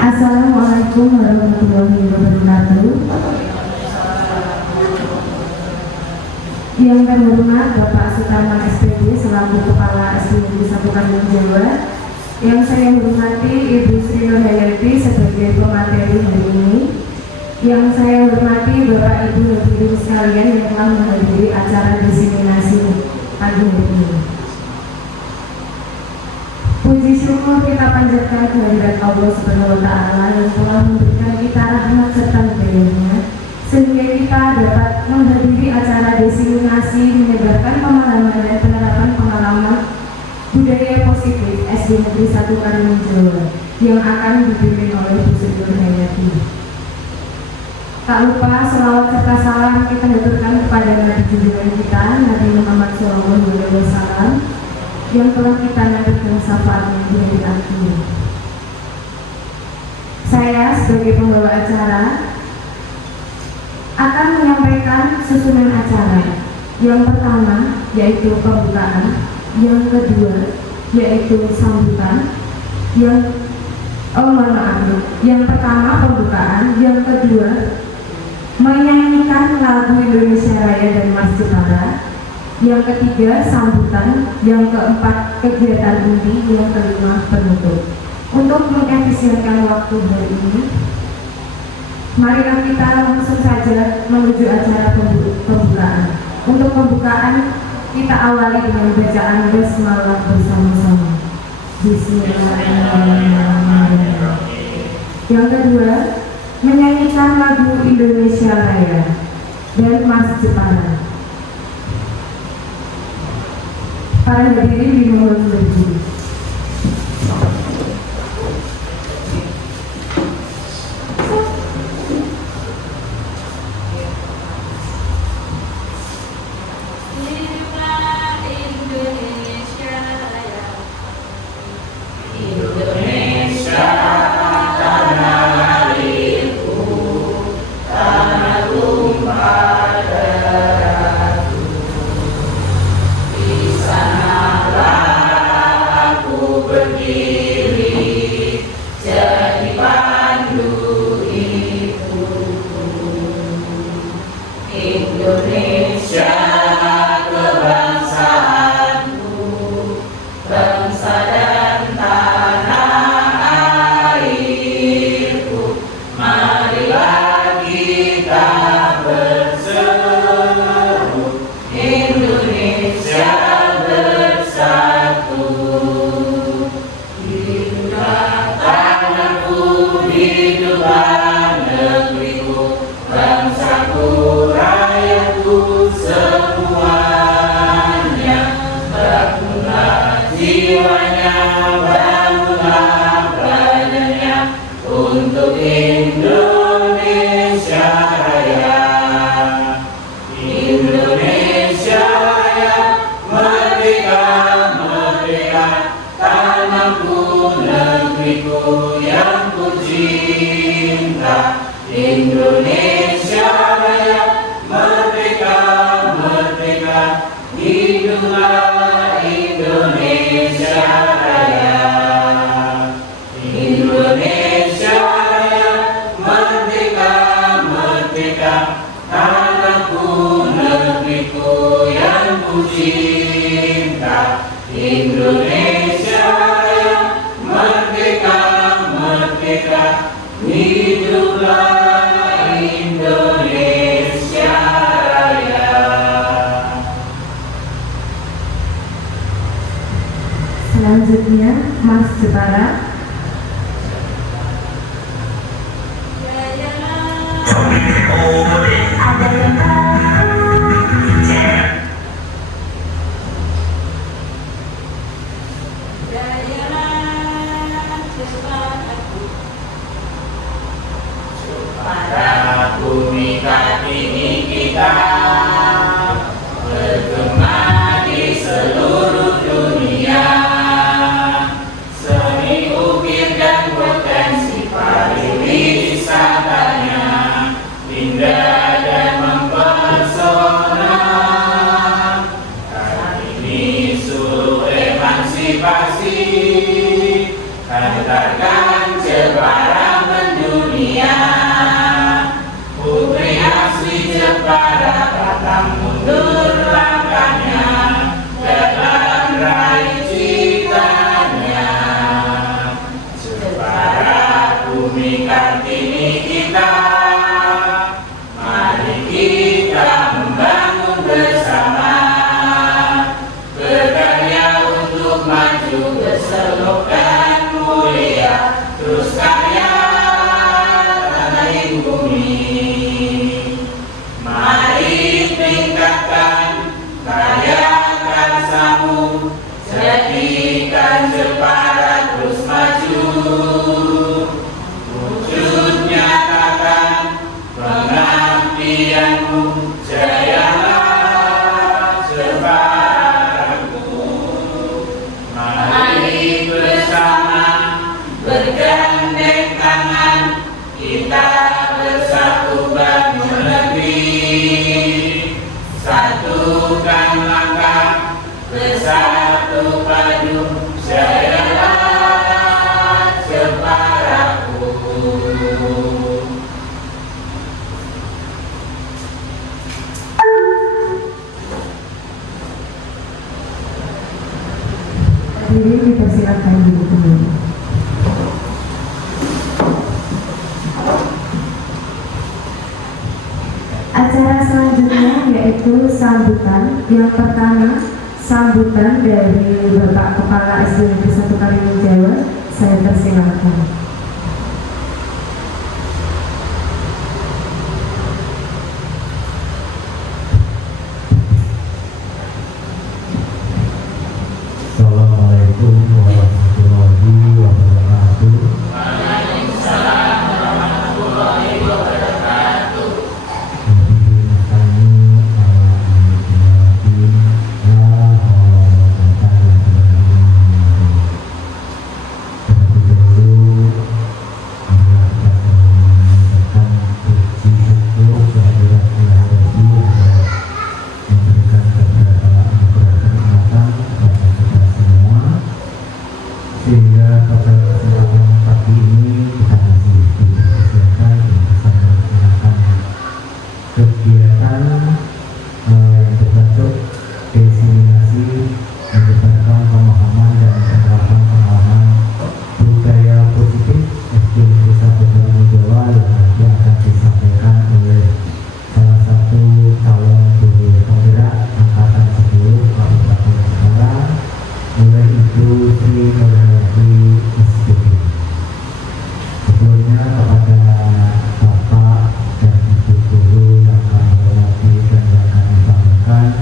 Assalamualaikum warahmatullahi wabarakatuh. Yang terhormat Bapak Sutarman SPD selaku Kepala SD Negeri 1 Kandung Jawa, yang saya hormati Ibu Sri Nurhayati sebagai pemateri hari ini, yang saya hormati Bapak Ibu hadirin sekalian yang telah menghadiri acara diseminasi pagi hari ini. Puji syukur kita panjatkan kehadirat Allah Subhanahu wa Ta'ala yang telah memberikan kita rahmat serta hidayahnya, sehingga kita dapat menghadiri acara diseminasi menyebarkan pemahaman dan penerapan pengalaman budaya positif SD Negeri 1 Kandung Jawa yang akan dipimpin oleh Bu Sri Nurhayati. Tak lupa selawat serta salam kita haturkan kepada Nabi junjungan kita Nabi Muhammad SAW yang telah kita nantikan syafaatnya di hari akhir. Saya sebagai pembawa acara akan menyampaikan susunan acara. Yang pertama yaitu pembukaan, yang kedua yaitu sambutan, yang pertama pembukaan, yang kedua menyanyikan lagu Indonesia Raya dan Mas Jepara, yang ketiga sambutan, yang keempat kegiatan inti, yang kelima penutup. Untuk mengefisienkan waktu hari ini, marilah kita langsung saja menuju acara pembukaan. Untuk pembukaan kita awali dengan bacaan basmalah bersama-sama. Bismillahirrahmanirrahim. Yang kedua, menyanyikan lagu Indonesia Raya dan Mas Jepara. Para hadirin dimohon berdiri. Indonesia Raya, merdeka, merdeka, hiduplah Indonesia Raya. Indonesia Raya, merdeka, merdeka, tanahku, negeriku yang ku cinta. Indonesia Raya, merdeka, merdeka, hiduplah Indonesia Raya. Selanjutnya Mas Jepara. Ada yang Pada bumi Kartini kita bergema di seluruh dunia. Seni ukir dan potensi pariwisatanya indah dan mempesona. Kartini suruh emansipasi, hantarkan Jepara Kartini kita, mari kita membangun bersama, berkarya untuk maju berselokan mulia, terus karya tanah bumi. Mari tingkatkan karya karsamu, jadikan Jepara terus maju. Wujud nyatakan pengabdianmu, jayalah Jeparaku. Mari bersama bergandeng tangan, kita bersatu bangun negeri. Satukan langkah, bersatu padu, jayalah Jeparaku. Hadirin dipersilakan duduk kembali. Acara selanjutnya yaitu sambutan. Yang pertama, sambutan dari Bapak Kepala SD Negeri 1 Karimun Jawa. Saya persilakan. Assalamualaikum warahmatullahi wabarakatuh. Waalaikumsalam warahmatullahi wabarakatuh. Sehingga pada kesempatan pagi ini kita masih dipersilakan untuk melaksanakan kegiatan yang berbentuk diseminasi, menyebarkan pemahaman dan penerapan pengalaman budaya positif SD Negeri 1 Karimun Jawa yang nanti akan disampaikan oleh salah satu calon guru penggerak angkatan 10 Kabupaten Semarang, oleh Ibu Sri Nurhayati SPP. Sebelumnya kepada Bapak dan Ibu guru yang kami hormati dan yang kami banggakan,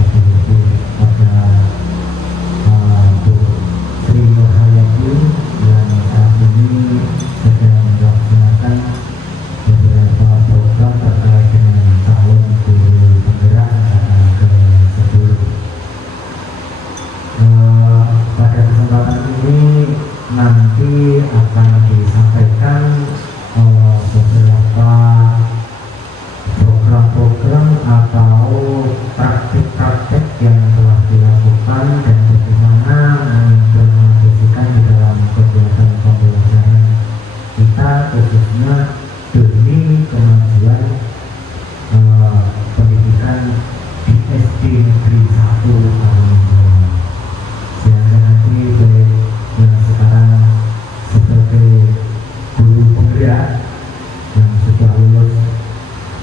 yaitu kepada Bu Sri Nurhayati yang saat ini sedang melaksanakan beberapa program terkait dengan calon guru penggerak angkatan ke-10. Pada kesempatan ini nanti akan disampaikan beberapa program-program atau praktik-praktik yang telah dilakukan dan bagaimana mengimplementasikan di dalam kegiatan pembelajaran kita, khususnya demi kemajuan pendidikan di SD Negeri 1 Karimun Jawa. Sehingga nanti baik yang sekarang sebagai guru penggerak yang sudah lulus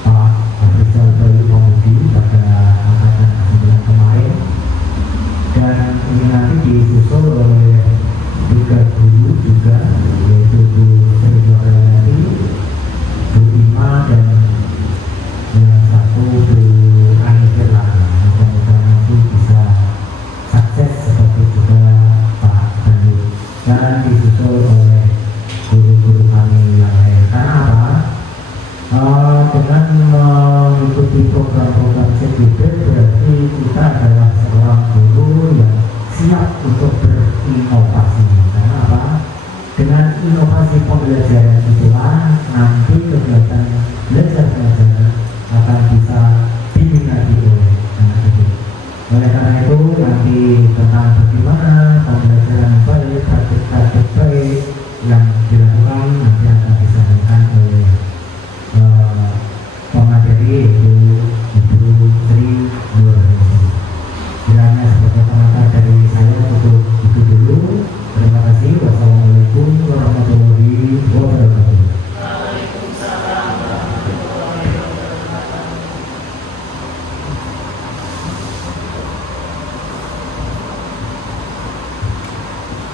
Pak Afrizal Bayu Pamudi pada angkatan 9 kemarin, dan ini nanti disusul oleh 3 guru juga, yaitu Bu Sri Nurhayati, Bu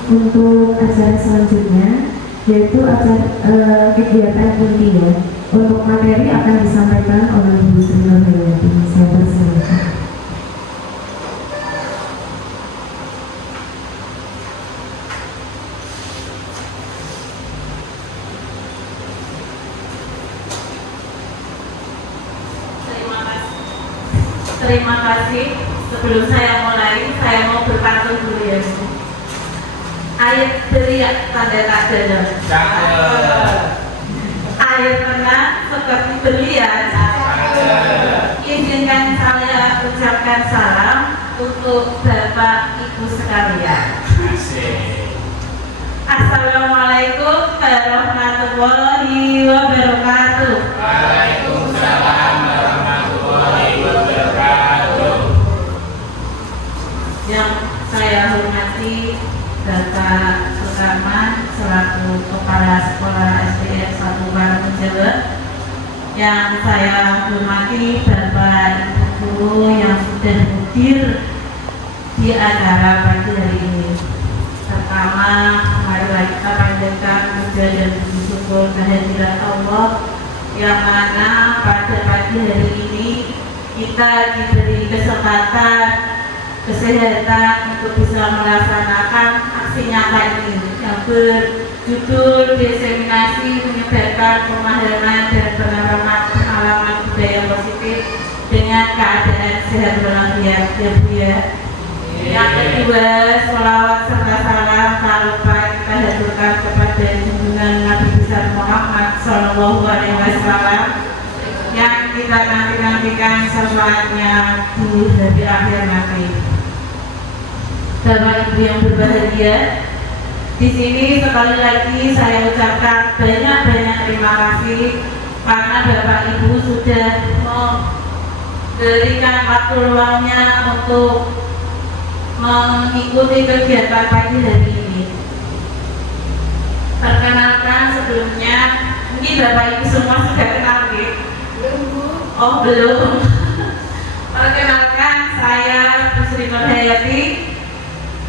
untuk acara selanjutnya, yaitu acara kegiatan inti ya. Untuk materi akan disampaikan oleh Bu Sri Nurhayati. Saya persilakan. Terima kasih. Sebelum saya mulai, saya mau berpantun dulu ya. Air teriak pada kadang. Air tenang seperti berlian. Izinkan saya ucapkan salam untuk Bapak Ibu sekalian. Assalamualaikum warahmatullahi wabarakatuh. Waalaikumsalam warahmatullahi wabarakatuh. Yang saya hormati Bapak Sukarman selaku Kepala Sekolah SDN 1 Barunjawa. Yang saya hormati Bapak Ibu Guru yang sudah hadir di acara pagi hari ini. Pertama, mari kita panjatkan puja dan puji syukur kehadiran Allah yang mana pada pagi hari ini kita diberi kesempatan kesehatan untuk bisa melaksanakan aksi nyata ini yang berjudul diseminasi menyebarkan pemahaman dan pengalaman budaya positif dengan keadaan sehat walafiat ya. Yang kedua, sholawat serta salam tak lupa kita haturkan kepada junjungan Nabi besar Muhammad Sallallahu Alaihi Wasallam yang kita nantikan syafaatnya di hari akhir nanti. Bapak Ibu yang berbahagia, di sini sekali lagi saya ucapkan banyak terima kasih karena Bapak Ibu sudah memberikan waktu luangnya untuk mengikuti kegiatan pagi hari ini. Perkenalkan sebelumnya, mungkin Bapak Ibu semua sudah kenal ya? Oh belum. Perkenalkan, saya Bu Sri Nurhayati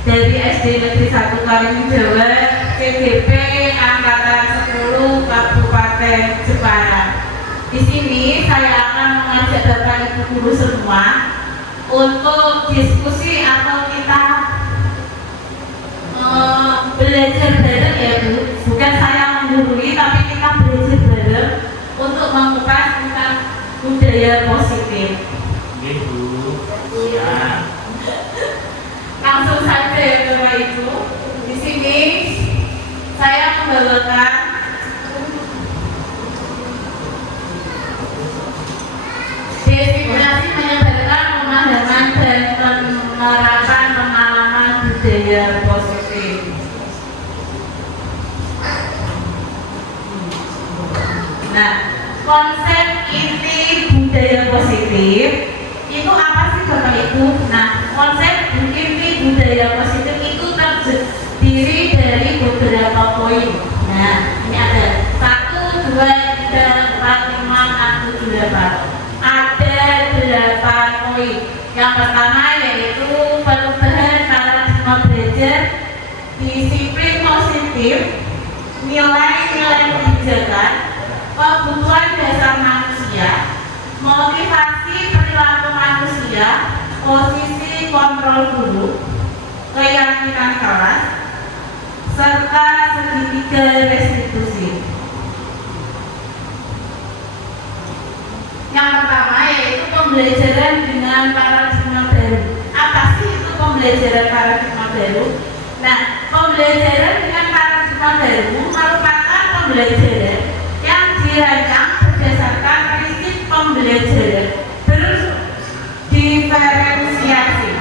dari SD Negeri 1 Karimun Jawa, CDP Angkatan 10 Kabupaten Jepara. Di sini saya akan mengajak Bapak Ibu guru semua untuk diskusi atau kita belajar bareng ya Bu. Bukan saya menggurui, tapi kita belajar bareng untuk mengupas tentang budaya positif. Ibu, ya. Langsung saja ya Bapak Ibu. Di sini saya membawakan definisi menyebarkan pemahaman dan penerapan pengalaman budaya positif. Nah, konsep inti budaya positif itu apa sih Bapak Ibu? Nah, konsep inti budaya positif itu terdiri dari beberapa poin. Nah, ini ada 1, 2, 3, 4, 5, 6, 7, 8. Ada 8 poin. Yang pertama yaitu perubahan paradigma belajar, disiplin positif, nilai-nilai kebijakan, kebutuhan dasar manusia, motivasi perilaku manusia, posisi kontrol guru, keyakinan kelas, serta segitiga restitusi. Yang pertama yaitu pembelajaran dengan paradigma baru. Apa sih itu pembelajaran paradigma baru? Nah, pembelajaran dengan paradigma baru merupakan pembelajaran yang dirancang berdasarkan prinsip pembelajaran berdiferensiasi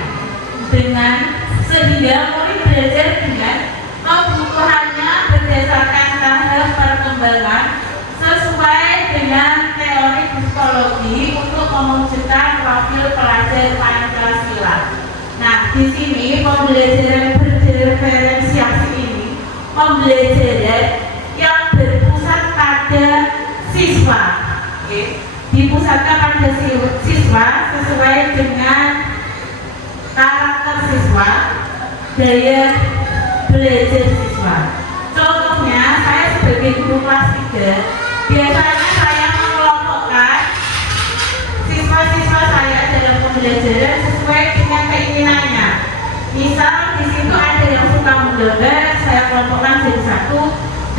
dengan sehingga murid belajar dengan kebutuhannya berdasarkan tahap perkembangan sesuai dengan teori psikologi untuk mewujudkan profil pelajar Pancasila. Nah, di sini pembelajaran berdiferensiasi ini pembelajaran yang berpusat pada siswa, dipusatkan pada siswa sesuai dengan karakter siswa, daya belajar siswa. Contohnya, saya sebagai guru kelas 3, biasanya saya mengelompokkan siswa-siswa saya dalam pembelajaran sesuai dengan keinginannya. Misal di situ ada yang suka menggambar, saya kelompokkan jadi satu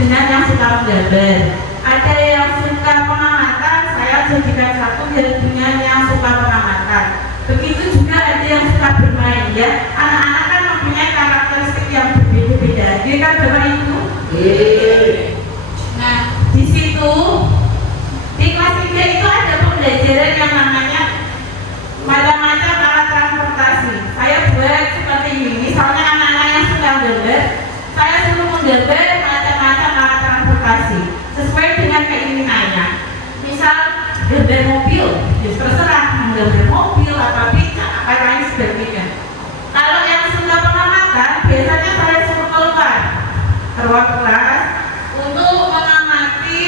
dengan yang suka menggambar. Ada yang suka pengamatan, saya jadikan satu dengan yang suka pengamatan. Begitu juga ada yang suka bermain, ya. Anak-anak kan mempunyai karakteristik yang berbeda-beda. Dia kan Bapak Ibu? Nah, di situ di kelas 3 itu ada pembelajaran yang namanya macam-macam alat transportasi. Saya buat seperti ini. Misalnya anak-anak yang suka gambar, saya suruh menggambar macam-macam alat transportasi sesuai dengan keinginannya. Misal gambar mobil, ya terserah menggambar mobil atau becak atau lain sebagainya. Kalau yang suka pengamatan, biasanya saya suruh keluar kelas untuk mengamati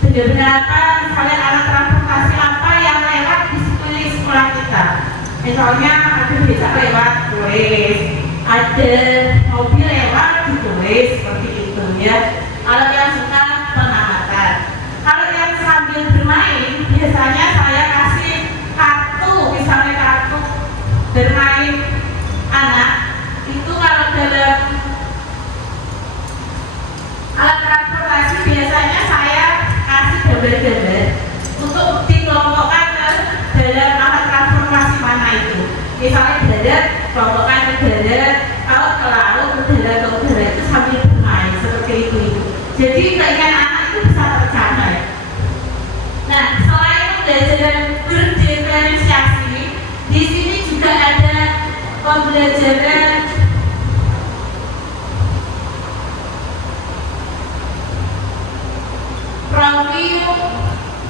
benda-benda apa, misalnya alat transportasi apa yang lewat di sekeliling sekolah kita. Misalnya ada becak lewat, tulis, ada mobil lewat, ditulis seperti itu, ya. Kalau yang suka pengamatan. Kalau yang sambil bermain, biasanya saya kasih kartu, misalnya kartu bermain anak. Itu kalau dalam alat transportasi biasanya saya kasih gambar-gambar untuk dikelompokkan ke dalam alat transportasi mana itu. Misalnya darat, kelompokkan ke darat, laut ke laut, ke darat ke udara, itu sambil bermain seperti itu. Jadi keinginan anak itu bisa tercapai. Nah, selain pembelajaran berdiferensiasi, di sini juga ada pembelajaran profil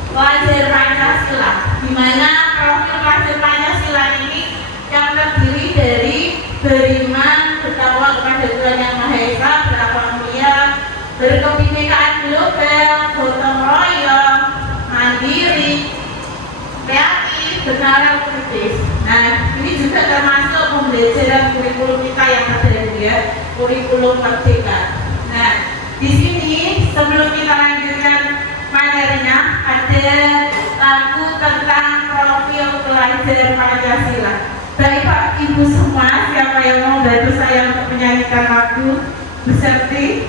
pelajar Pancasila, di mana profil pelajar Pancasila ini yang terdiri dari beriman, bertakwa kepada Tuhan Yang Maha Esa, berakhlak mulia, berkebinekaan global, gotong royong, mandiri, kreatif, bernalar kritis. Nah, ini juga termasuk pembelajaran kurikulum kita yang ada ya, kurikulum merdeka. Nah, di sini sebelum kita lanjutkan materinya, ada lagu tentang profil pelajar Pancasila. Bapak Ibu semua, siapa yang mau bantu saya untuk menyanyikan lagu Beserti?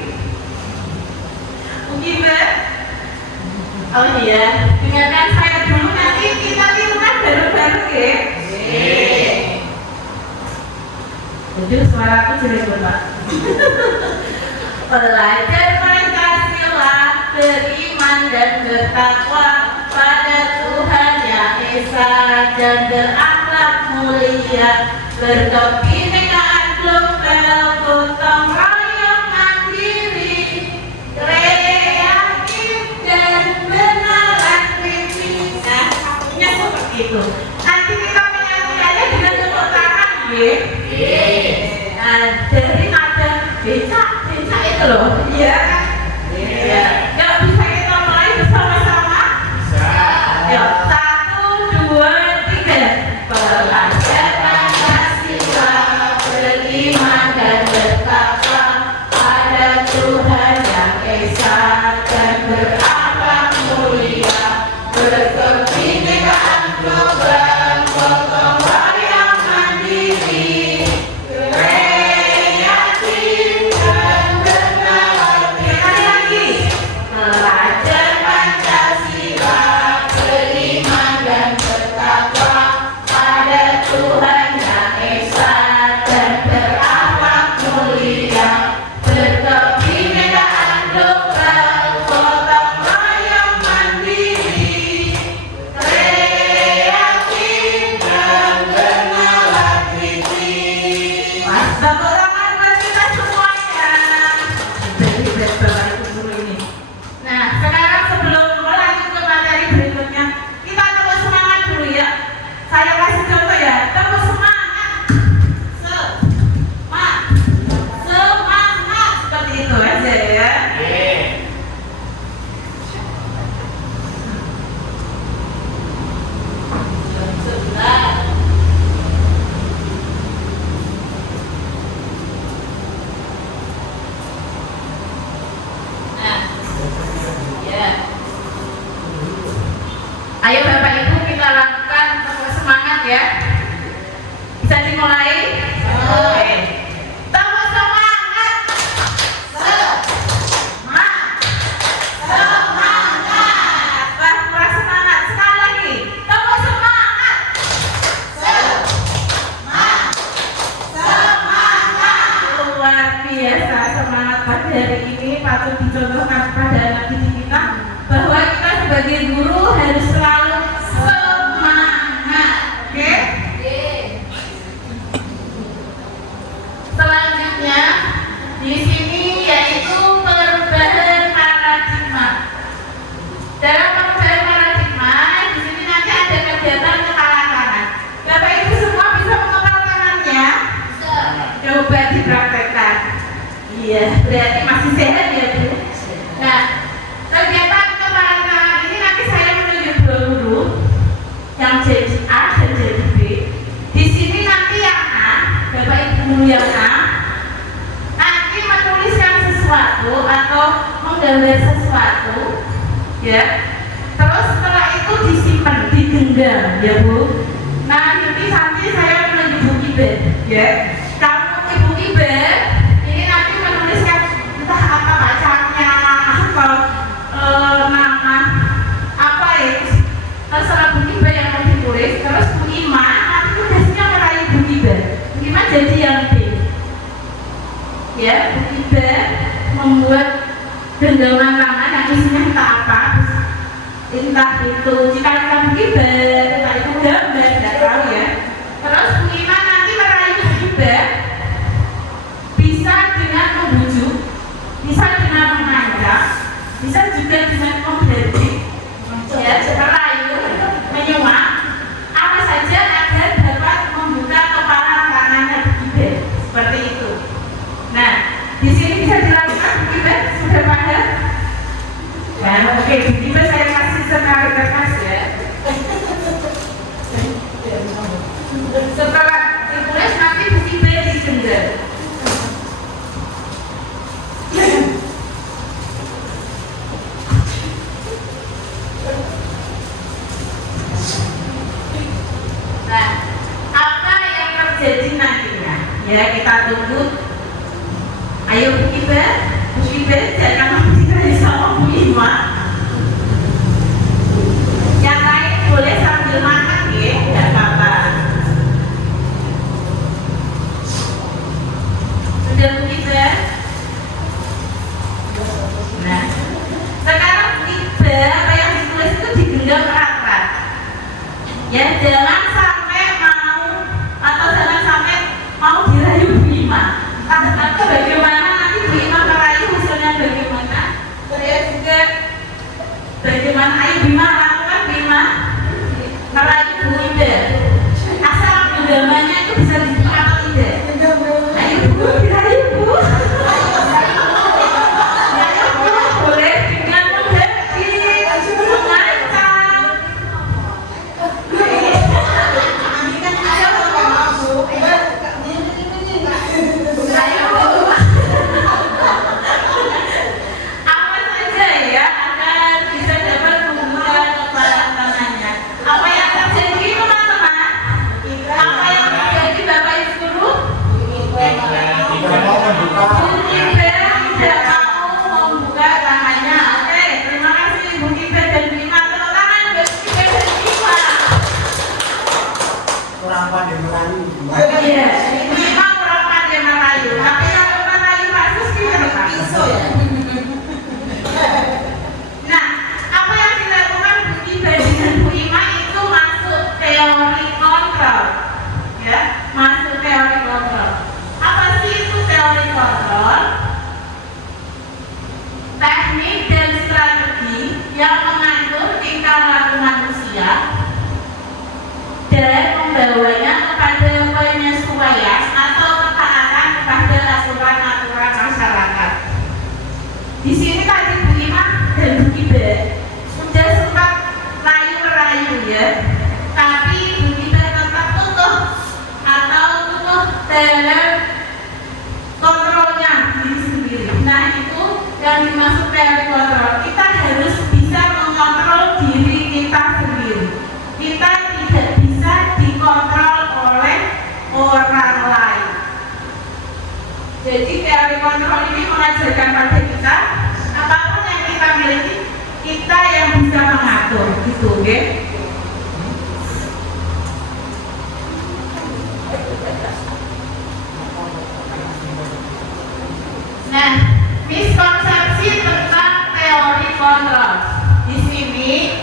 Mungkin Mbak? Oh iya, dengarkan saya dulu, nanti kita tirukan bareng-bareng ya. Jadi suara aku jelek Bapak. Pelajar Pancasila beriman dan bertakwa pada Tuhan Yang Esa dan berakhlak mulia, berkebinekaan global, gotong royong mandiri, kreatif dan bernalar kritis. Nah, maksudnya seperti itu. Nanti kita menyanyikannya dengan tepuk tangan, ya. Nah, dari nada becak itu loh, iya kan? Iya. Yuk, bisa kita mulai bersama-sama? Bisa. Yuk, 1, 2, 3. Pelajar Pancasila beriman dan bertakwa pada Tuhan Yang Esa dan berakhlak mulia, berkebinekaan global, gotong royong mandiri, kreatif dan bernalar kritis. Pelajar Pancasila beriman dan bertakwa pada Tuhan Yang Esa dan berakhlak mulia, berkebinekaan global, gotong royong bahwa kita sebagai guru harus selalu semangat. Oke? Selanjutnya di sini yaitu perubahan paradigma. Dalam perubahan paradigma di sini nanti ada kegiatan kepala tangan. Bapak Ibu semua bisa mengepal tangannya? Coba dipraktekkan. Iya, berarti masih sehat ya Bu. Nah, kegiatan kepala tangan ini nanti saya menunjuk dua guru yang jadi A dan jadi B. Di sini nanti yang A, Bapak Ibu guru yang A, nanti menuliskan sesuatu atau menggambar sesuatu, ya. Terus setelah itu disimpan, digenggam, ya Bu. Nah, nanti saya menunjuk Bu Iben, ya. Kamu Ibu Iben ini nanti menuliskan entah apa bacanya atau nama apa ya, terserah Bu Iben yang mau ditulis. Terus Bu Ima nanti tugasnya meraih Bu Iben. Bu Ima jadi yang B, ya. Bu Iben membuat genggaman tangan yang isinya entah apa, entah itu jika Bu Iben, entah itu gambar, tidak tahu ya. Terus Bu Ima nanti meraih Bu Iben bisa dengan membujuk, bisa dengan mengajak, bisa juga dengan memberdik, ya, merayu, menyuap, apa saja agar dapat membuka kepala tangannya Bu Iben, seperti itu. Nah, di sini bisa dilakukan Bu Iben, sudah paham? Nah, oke, Bu Iben saya kasih sekali kertas ya. Setelah ditulis nanti Bu Iben digenggam. Nah, apa yang terjadi nantinya? Ya, kita tunggu. Ayo Bu Iben jangan mencintai sama Bu Ima. Yang lain boleh sambil makan ya, tidak apa-apa. Sudah Bu Iben? Nah, sekarang Bu Iben apa yang ditulis itu digenggam erat-erat. Ya, jangan sampai mau atau jangan sampai mau dirayu Bu Ima. Tapi bagaimana nanti Bu Ima merayu hasilnya bagaimana? Saya juga bagaimana ayo Bu Ima lakukan Bu Ima merayu Bu Iben. Asal genggamannya itu bisa dibuka atau tidak? Ayo Bu, dirayu Bu. Ayo Bu, boleh dengan memberdik, mengancam. Apa saja ya agar bisa dapat membuka kepala tangannya. Apa yang terjadi teman-teman? Apa yang terjadi Bapak Ibu guru? Bu Iben tidak mau membuka tangannya. Oke, terima kasih Bu Iben dan Bu Ima. Tepuk tangan buat Bu Iben dan Bu Ima. Kurang pandai merayu. Iya, Bu Ima kurang pandai merayu. Tapi kalau merayu bagus gimana Pak? Nah, apa yang dilakukan Bu Iben dengan Bu Ima itu masuk teori kontrol, ya, masuk teori kontrol. Apa sih itu teori kontrol? Teknik dan strategi yang mengatur tingkah laku manusia dan membawanya kepada penyesuaian atau ketaatan kepada aturan-aturan masyarakat. Di sini tadi Bu Ima dan Bu Iben sudah sempat rayu-merayu ya, tapi Bu Iben tetap utuh atau utuh dalam kontrolnya diri sendiri. Nah, itu yang dimaksud teori kontrol. Kita harus bisa mengontrol diri kita sendiri. Kita tidak bisa dikontrol oleh orang lain. Jadi teori kontrol ini mengajarkan pada kita apapun yang kita miliki, kita yang bisa mengatur, gitu, oke? Nah, miskonsepsi tentang teori kontrol. ini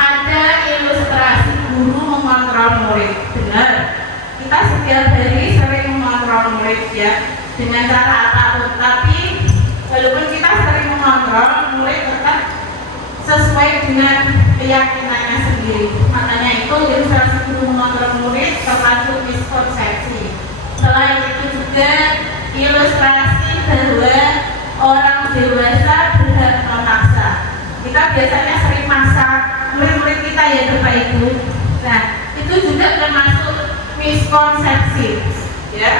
ada ilustrasi guru mengontrol murid. Benar, kita setiap hari sering mengontrol murid ya, dengan cara apapun. Tapi walaupun kita sering mengontrol, murid tetap sesuai dengan keyakinannya sendiri. Makanya itu ilustrasi guru mengontrol murid termasuk miskonsepsi. Selain itu juga ilustrasi bahwa orang dewasa berhak memaksa. Kita biasanya sering maksa murid-murid kita ya Bapak Ibu. Nah, itu juga termasuk miskonsepsi ya.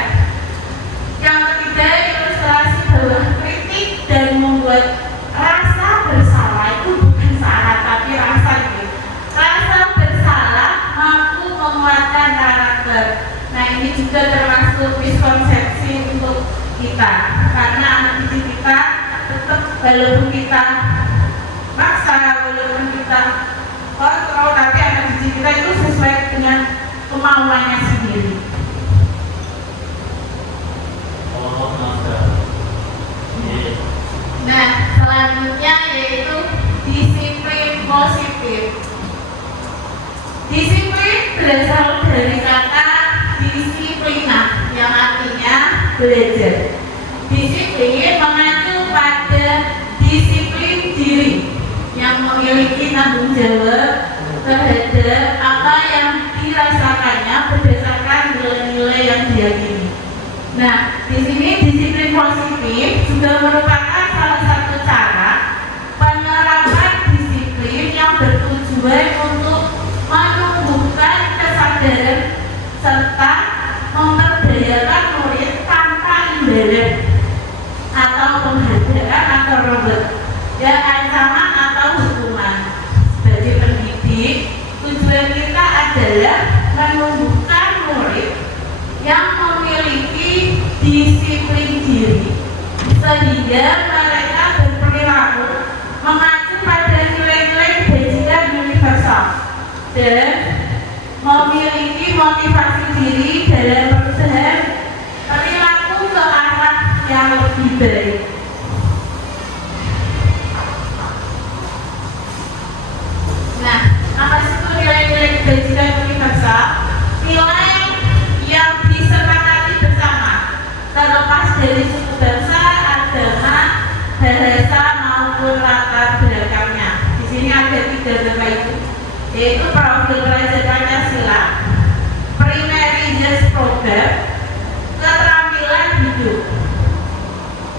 Yang ketiga, ilustrasi bahwa kritik dan membuat rasa bersalah itu bukan syarat tapi rasa gitu. Rasa bersalah mampu menguatkan karakter. Nah, ini juga termasuk miskonsepsi untuk kita, karena anak didik kita tetap walaupun kita maksa, walaupun kita kontrol, tapi anak didik kita itu sesuai dengan kemauannya sendiri. Oh, masa. Nah, selanjutnya yaitu disiplin positif. Disiplin berasal dari kata disiplina yang artinya belajar. Disiplin mengacu pada disiplin diri yang memiliki tanggung jawab terhadap apa yang dirasakannya berdasarkan nilai-nilai yang diyakini. Nah, di sini disiplin positif juga merupakan salah satu cara penerapan disiplin yang bertujuan untuk menumbuhkan kesadaran serta memberdayakan murid tanpa imbalan atau penghargaan atau reward, ya ancaman atau hukuman. Sebagai pendidik, tujuan kita adalah menumbuhkan murid yang memiliki disiplin diri sehingga mereka berperilaku mengacu pada nilai-nilai kebajikan universal dan memiliki motivasi diri dalam perubahan perilaku ke arah yang lebih baik. Nah, apa itu nilai-nilai kebajikan universal? Nilai yang disepakati bersama, terlepas dari suku bangsa, agama, bahasa maupun latar belakangnya. Di sini ada 3 Bapak Ibu, yaitu profil pelajar Pancasila, primary years program, keterampilan hidup.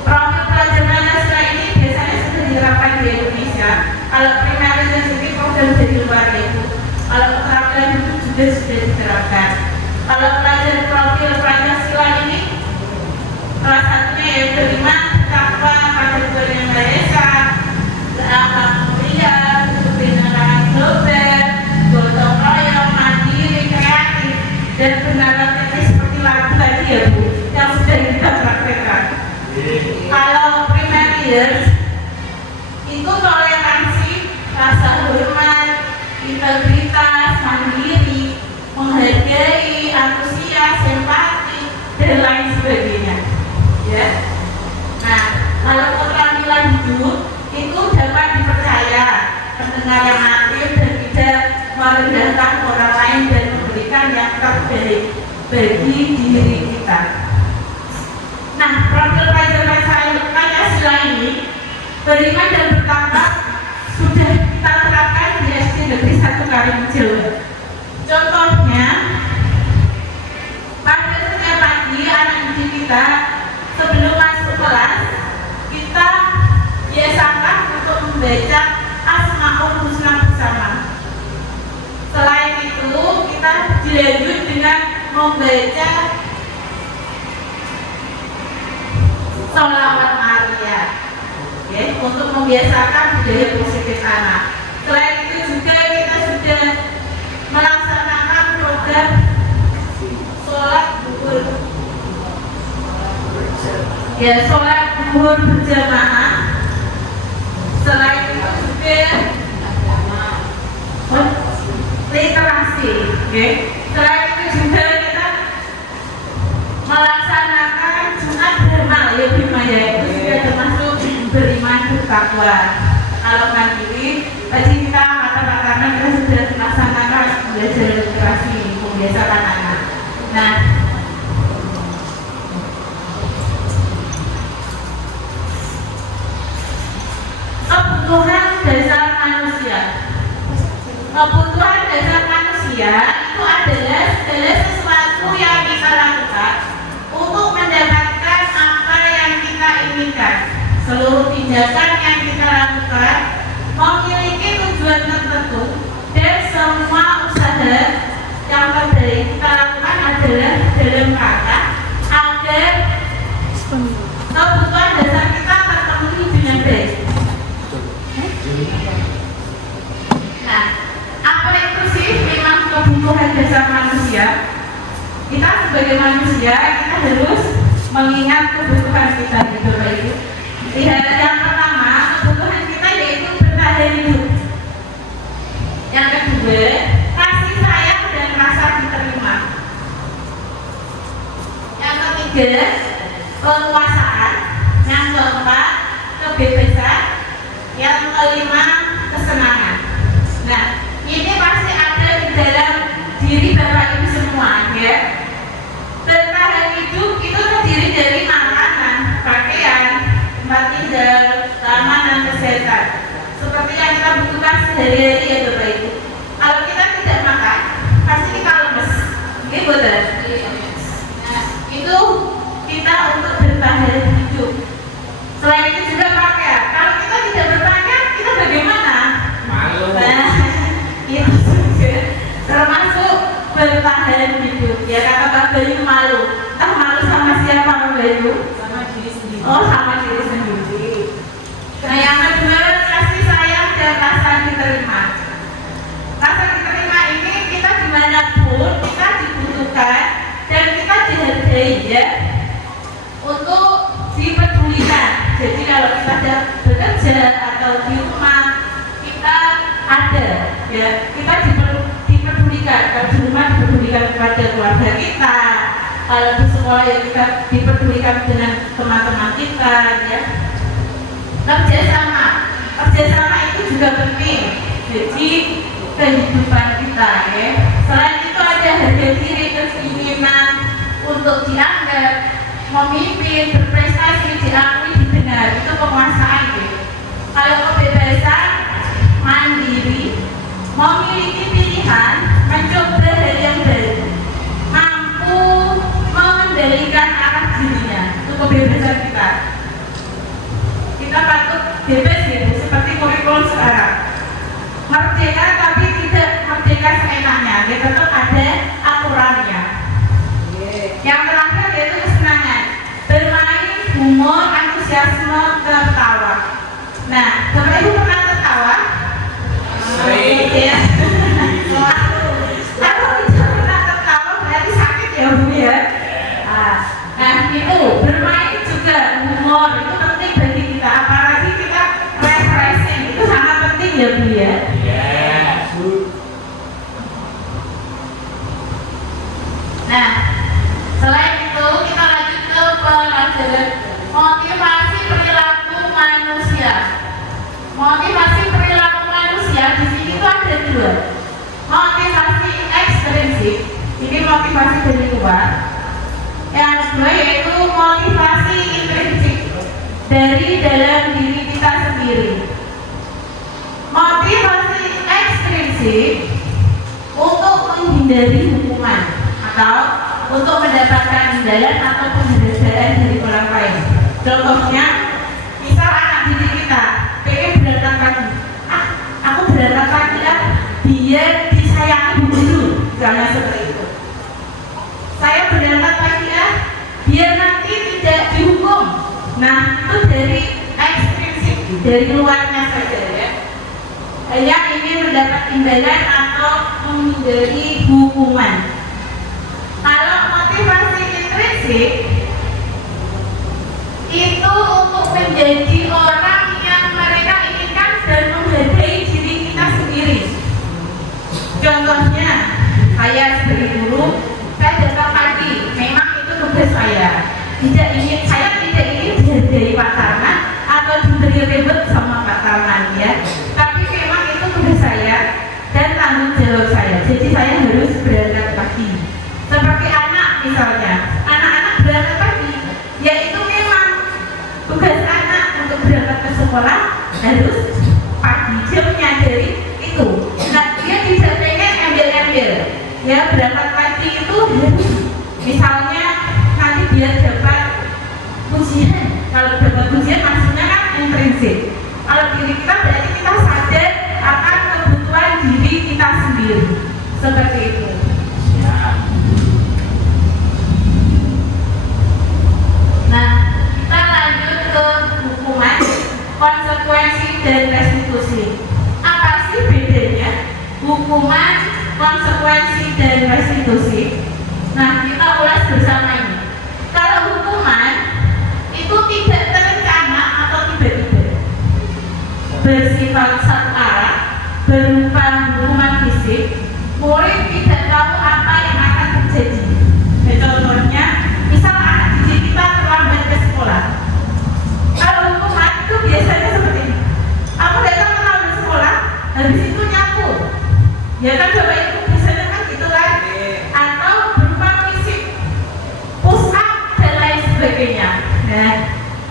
Profil pelajar Pancasila ini biasanya sudah diterapkan di Indonesia. Kalau primary years ini program dari luar itu. Kalau keterampilan hidup juga sudah diterapkan. Kalau pelajar profil Pancasila ini salah satunya yang kelima, takwa pada Tuhan Yang Maha Esa, berakhlak mulia, kebenaran global, gotong royong, mandiri, kreatif, dan benar kritis seperti lagu tadi ya Bu, yang sudah kita praktekkan. Kalau primary years itu toleransi, rasa hormat, integritas, mandiri, menghargai, antusias, empati, dan lain sebagainya. Ya. Nah, kalau keterampilan hidup itu dapat dipercaya, pendengar yang aktif dan tidak merendahkan orang lain dan memberikan yang terbaik bagi diri kita. Nah, profil pelajar Pancasila ini beriman dan bertakwa sudah kita terapkan di SD Negeri 1 Karimun Jawa. Contohnya, pada setiap pagi anak didik kita sebelum masuk kelas, kita biasakan untuk membaca Asmaul Husna bersama. Selain itu, kita dilanjut dengan membaca Sholawat Maria, ya, untuk membiasakan budaya positif anak. Selain itu juga kita sudah melaksanakan program sholat duhur, ya, sholat duhur berjamaah. Selain itu juga literasi, ya. Selain itu juga kita melaksanakan Jumat Beramal, ya Bimaya, itu sudah termasuk beriman bertakwa. Kalau mandiri, tadi kita kata kebutuhan dasar manusia. Kebutuhan dasar manusia itu adalah segala sesuatu yang kita lakukan untuk mendapatkan apa yang kita inginkan. Seluruh tindakan yang kita lakukan memiliki tujuan tertentu, dan semua usaha yang terbaik kita lakukan adalah dalam rangka agar kebutuhan dasar kita terpenuhi dengan baik. Nah, apa itu sih memang kebutuhan dasar manusia? Kita sebagai manusia, kita harus mengingat kebutuhan kita di Bapak Ibu. Yang pertama, kebutuhan kita yaitu bertahan hidup. Yang kedua, kasih sayang dan rasa diterima. Yang ketiga, kekuasaan. Yang keempat, kebebasan. Yang kelima, kesenangan. Nah, ini pasti ada di dalam diri Bapak Ibu semua, ya. Bertahan hidup itu terdiri dari makanan, pakaian, tempat tinggal, keamanan, kesehatan. Seperti yang kita butuhkan sehari-hari, ya Bapak Ibu. Kalau kita tidak makan, pasti kita lemes. Ini betul. Nah, itu kita untuk bertahan hidup. Selain itu juga pakaian. Kalau kita tidak berpakaian, kita bagaimana? Malu. Nah, itu juga termasuk bertahan hidup. Ya kata Pak Bayu malu. Entah malu sama siapa Pak Bayu? Sama diri sendiri. Oh, sama diri sendiri. Nah, yang kedua, kasih sayang dan rasa diterima. Rasa diterima ini kita dimanapun kita dibutuhkan dan kita dihargai, ya, untuk dipedulikan. Jadi kalau kita ada bekerja atau di rumah, kita ada, ya, kita dipedulikan. Kalau di rumah dipedulikan kepada keluarga kita, kalau di sekolah ya kita dipedulikan dengan teman-teman kita, ya. Kerjasama itu juga penting. Jadi kehidupan kita, ya. Selain itu ada harga diri, keinginan untuk dianggap, memimpin, berprestasi, diakui, didengar. Itu penguasaan, ya. Kalau kebebasan, mandiri, memiliki pilihan, mencoba hal yang baru, mampu mengendalikan arah dirinya. Itu kebebasan kita. Kita patut bebas, ya, seperti kurikulum sekarang. Merdeka tapi tidak merdeka seenaknya, dia tetap ada aturannya. Yang terakhir yaitu kesenangan, bermain, humor, antusiasme, tertawa. Nah, Bapak Ibu pernah tertawa? Sering. Ya. Kalau tidak pernah tertawa berarti sakit, ya Bu, ya. Nah, itu bermain juga, humor itu penting bagi kita, apalagi kita refreshing, itu sangat penting, ya Bu, ya. Nah, selain itu kita lanjut ke pelajaran motivasi perilaku manusia. Motivasi perilaku manusia di sini itu ada dua. Motivasi ekstrinsik, ini motivasi dari luar. Yang kedua yaitu motivasi intrinsik, dari dalam diri kita sendiri. Motivasi ekstrinsik untuk menghindari hukuman atau untuk mendapatkan imbalan atau penghargaan dari orang lain. Contohnya, misal anak didik kita pengen berangkat pagi, aku berangkat pagi ya, biar disayangi bu guru, misalnya seperti itu. Saya berangkat pagi ya, biar nanti tidak dihukum. Nah, itu dari ekstrinsik, dari luarnya saja, ya. Yang ingin mendapat imbalan atau menghindari hukuman. Kalau motivasi intrinsik itu untuk menjadi orang yang mereka inginkan dan menghargai diri kita sendiri. Contohnya, saya sebagai guru, saya datang pagi, memang itu tugas saya. Saya tidak ingin dihargai Pak Tarman atau diberi ribet sama Pak Tarman, ya. Tapi memang itu tugas saya dan tanggung jawab saya. Jadi saya harus berangkat pagi. Seperti anak misalnya, anak-anak berangkat hukuman, konsekuensi, dan restitusi. Nah, kita ulas bersama ini. Kalau hukuman itu tidak terencana atau tiba-tiba, bersifat satu arah, berupa hukuman fisik, murid tidak tahu apa yang akan terjadi. Contohnya, misal anak didik kita terlambat ke sekolah. Kalau hukuman itu biasanya seperti ini. Aku datang terlambat sekolah, habis itu nyapu. Ya kan Bapak Ibu, biasanya kan gitu kan. Atau berupa fisik, push up dan lain sebagainya. Nah,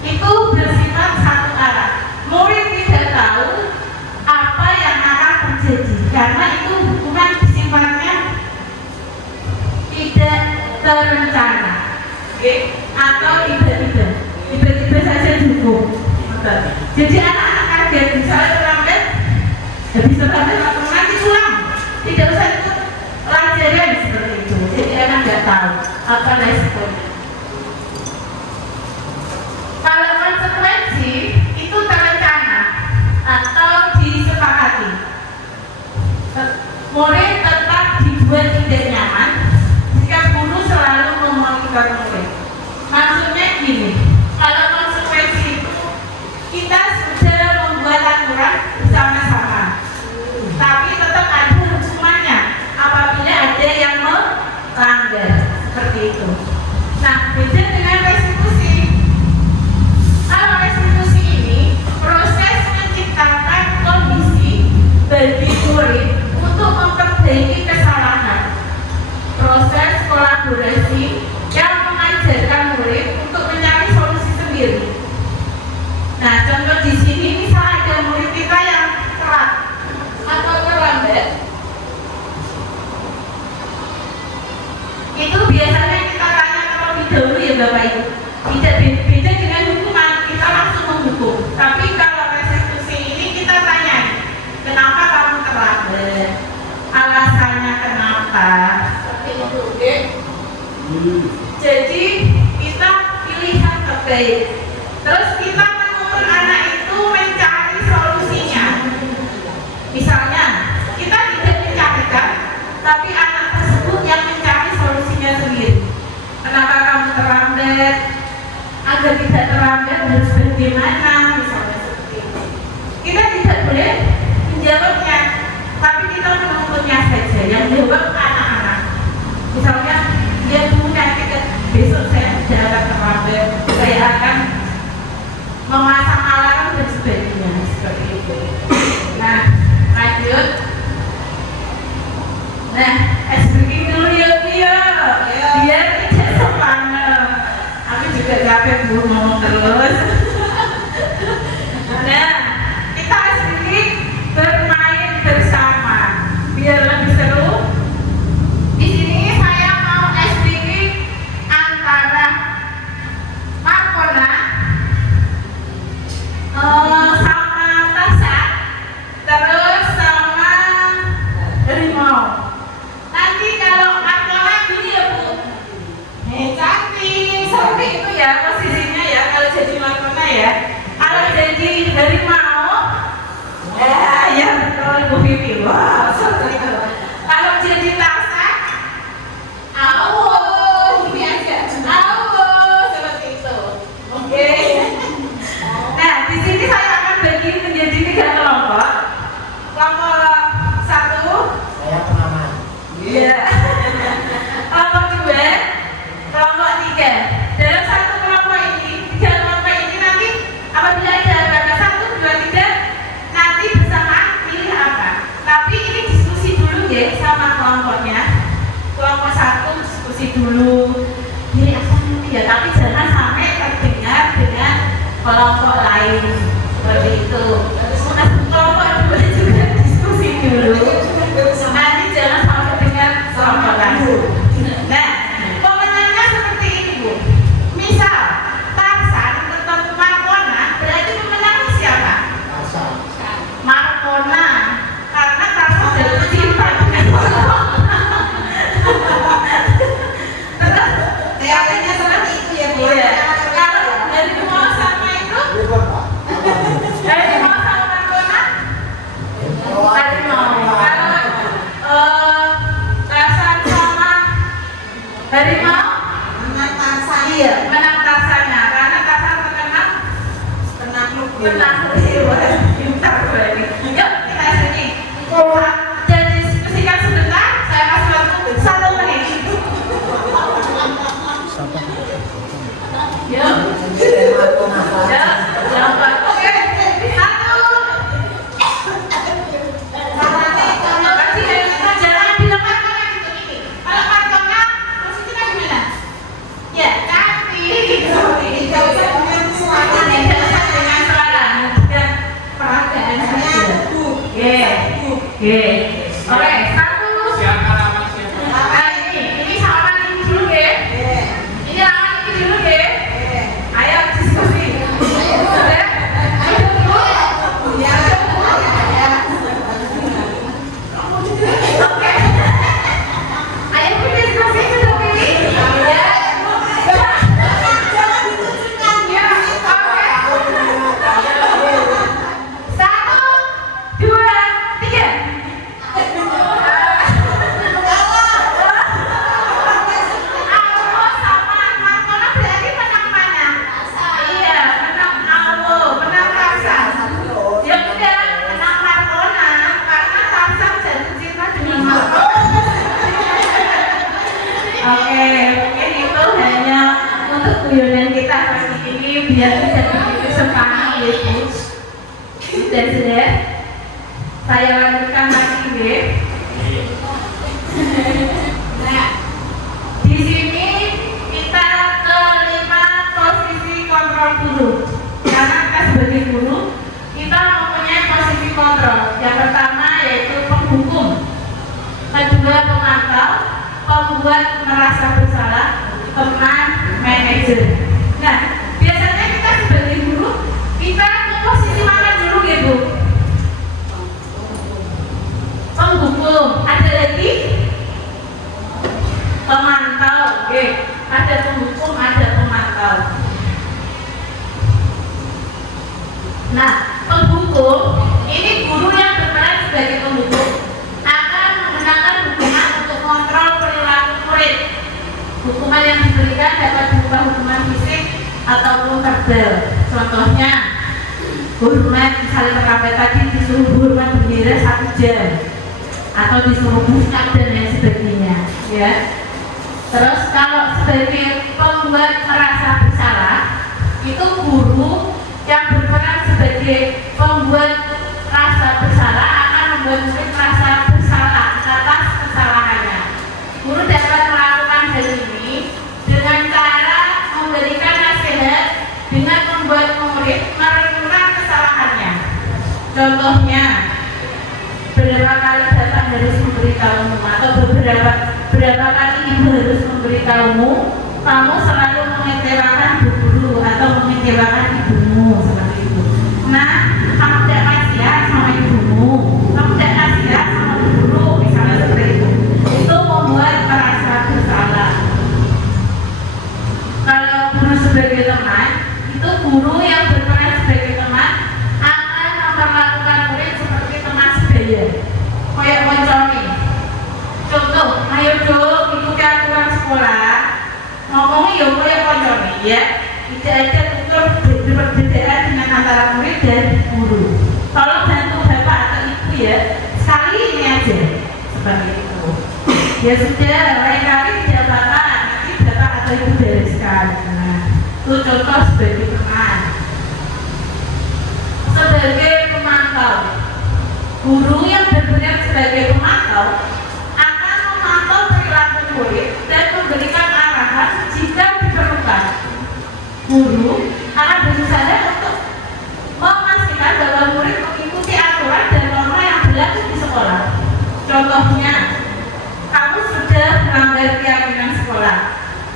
itu bersifat satu arah. Murid tidak tahu apa yang akan terjadi karena itu hukuman sifatnya tidak terencana, atau tiba-tiba saja dihukum. Jadi anak-anak kaget, misalnya terlambat, habis terlambat nanti pulang, tidak usah ikut pelajaran seperti itu. Jadi anak nggak tahu apa resikonya. Kalau konsekuensi itu terencana atau disepakati. Murid tetap dibuat tidak nyaman jika guru selalu memonitor murid. Maksudnya gini, kalau konsekuensi itu kita sudah membuat aturan bersama-sama, tapi tetap ada hukumannya apabila ada yang melanggar, seperti itu. Nah, beda dengan restitusi. Kalau restitusi ini proses menciptakan kondisi bagi murid untuk memperbaiki kesalahan. Proses kolaborasi yang mengajarkan murid untuk mencari solusi sendiri. Nah, contoh di sini misal ada murid kita yang telat atau terlambat, itu biasanya kita tanya terlebih dahulu ya Bapak Ibu. Tidak beda dengan hukuman, kita langsung menghukum. Tapi kalau restitusi ini kita tanya, kenapa kamu terlambat? Alasannya kenapa? Seperti itu, oke? Jadi kita pilihan terbaik. Terus kita menuntut anak itu mencari solusinya. Misalnya, kita tidak mencarikan, tapi anak tersebut yang mencari solusinya sendiri. Kenapa kamu terlambat? Agar tidak terlambat harus bagaimana? Misalnya seperti itu. Kita tidak boleh menjawabnya, tapi kita menuntutnya saja. Yang jawab anak-anak. Misalnya, dia nanti besok saya tidak akan terlambat, saya akan memasang alarm dan sebagainya, seperti itu. Nah, lanjut. Nah, es breaking dulu ya, biar tidak sepanjang. Aku juga capek Bu ngomong terus. Nah, kita es breaking bermain bersama biar lebih seru. Di sini saya mau es breaking antara Markona sama Tasha, terus sama Rimau. Nanti kalau Markona gini ya Bu, cantik seperti itu ya posisinya ya kalau jadi Markona ya. Kalau jadi Rimau, ya betul Bu Vivi. Wow, seperti itu. Kalau jadi Tasha, ini aja, seperti itu. Oke. Nah, di sini saya akan bagi menjadi 3 kelompok. Kelompok 1, Saya pengaman. iya. Kelompok 2, kelompok 3. Dalam satu kelompok ini, 3 kelompok ini nanti apabila ada batas 1, 2, 3, nanti bersama pilih apa. Tapi ini diskusi dulu ya sama kelompoknya. Kelompok 1 diskusi dulu. Pilih apa nanti ya, tapi jangan sampai terdengar dengan kelompok lain seperti itu. Kelompok 2 juga diskusi dulu. Nanti jangan sampai dengan kelompok lain. Nah, pemenangnya seperti ini Bu. Misal Tarsan ketemu Markona, berarti pemenangnya siapa? Markona. Karena Tarsan jatuh cinta dengan Markona. Terus teorinya seperti itu ya Bu. Iya. Kalau dari Rimau sama itu, dari Rimau Jadi diskusikan sebentar, saya kasih waktu 1 menit. Yuk. Jangan. Oke. 1. Jangan dilepaskan gitu ini. Kalau kantongnya posisinya gimana? Ya, kaki. Tidak usah dengan suara. Dan perhatian saja. Oke. Oke, 1. Siapa nama siapa? Ini sama ini dulu ya. Ini lawan ini dulu ya. Ayo diskusi. Sudah? Oke. Ayo kita diskusi sudah pilih. Ya. Ya, oke. 1, 2, 3. Awo sama Markono berarti menang mana? Iya, menang Awo, menang Tarsan. Ya udah, menang Markona karena Tarsan jatuh cinta dengan Markona. Oke, mungkin itu hanya untuk guyonan kita pagi ini biar bisa begitu semangat gitu. Sudah, saya lanjutkan lagi ya. Nah, di sini kita kelima posisi kontrol guru. Karena kita sebagai guru, kita mempunyai posisi kontrol. Yang pertama yaitu penghukum, kedua pemantau, pembuat merasa bersalah, teman, manajer. Nah, biasanya kita sebagai guru, kita ke posisi mana dulu ya Bu? Penghukum, ada lagi? Pemantau, oke. Ada penghukum, ada pemantau. Nah, penghukum ini guru yang berperan sebagai penghukum akan menggunakan hukuman untuk kontrol perilaku murid. Hukuman yang diberikan dapat berupa hukuman fisik ataupun verbal. Contohnya, hormat misalnya terkait tadi disuruh hormat bendera 1 jam atau disuruh buka dan lain sebagainya, ya. Terus kalau sebagai pembuat merasa bersalah, itu guru yang berperan sebagai pembuat rasa bersalah akan membuat murid merasa bersalah atas kesalahannya. Guru dapat melakukan hal ini dengan cara memberikan nasihat dengan membuat murid merenungkan kesalahannya. Contohnya, berapa kali datang harus memberitahumu atau berapa kali ibu harus memberitahumu kamu selalu mengecewakan bu guru atau mengecewakan ibumu seperti itu. Nah, kamu tidak kasihan sama ibumu, kamu tidak kasihan sama bu guru, misalnya seperti itu. Itu membuat merasa bersalah. Kalau guru sebagai teman, itu guru yang berperan sebagai teman akan memperlakukan murid seperti teman sebaya. Kayak mencuri. Contoh, ayo dong ikuti aturan sekolah. Ngomongnya ya kayak mencuri, ya. Tidak ada ukur perbedaan dengan antara murid dan guru. Tolong bantu bapak atau ibu ya, sekali ini aja seperti itu. Ya sudah, lain kali tidak apa-apa, nanti bapak atau ibu bereskan. Nah, itu contoh sebagai teman. Sebagai pemantau, guru yang berperan sebagai pemantau akan memantau perilaku murid dan memberikan arahan jika diperlukan. Guru akan berusaha untuk memastikan bahwa murid mengikuti aturan dan norma yang berlaku di sekolah. Contohnya, kamu sudah melanggar keyakinan sekolah,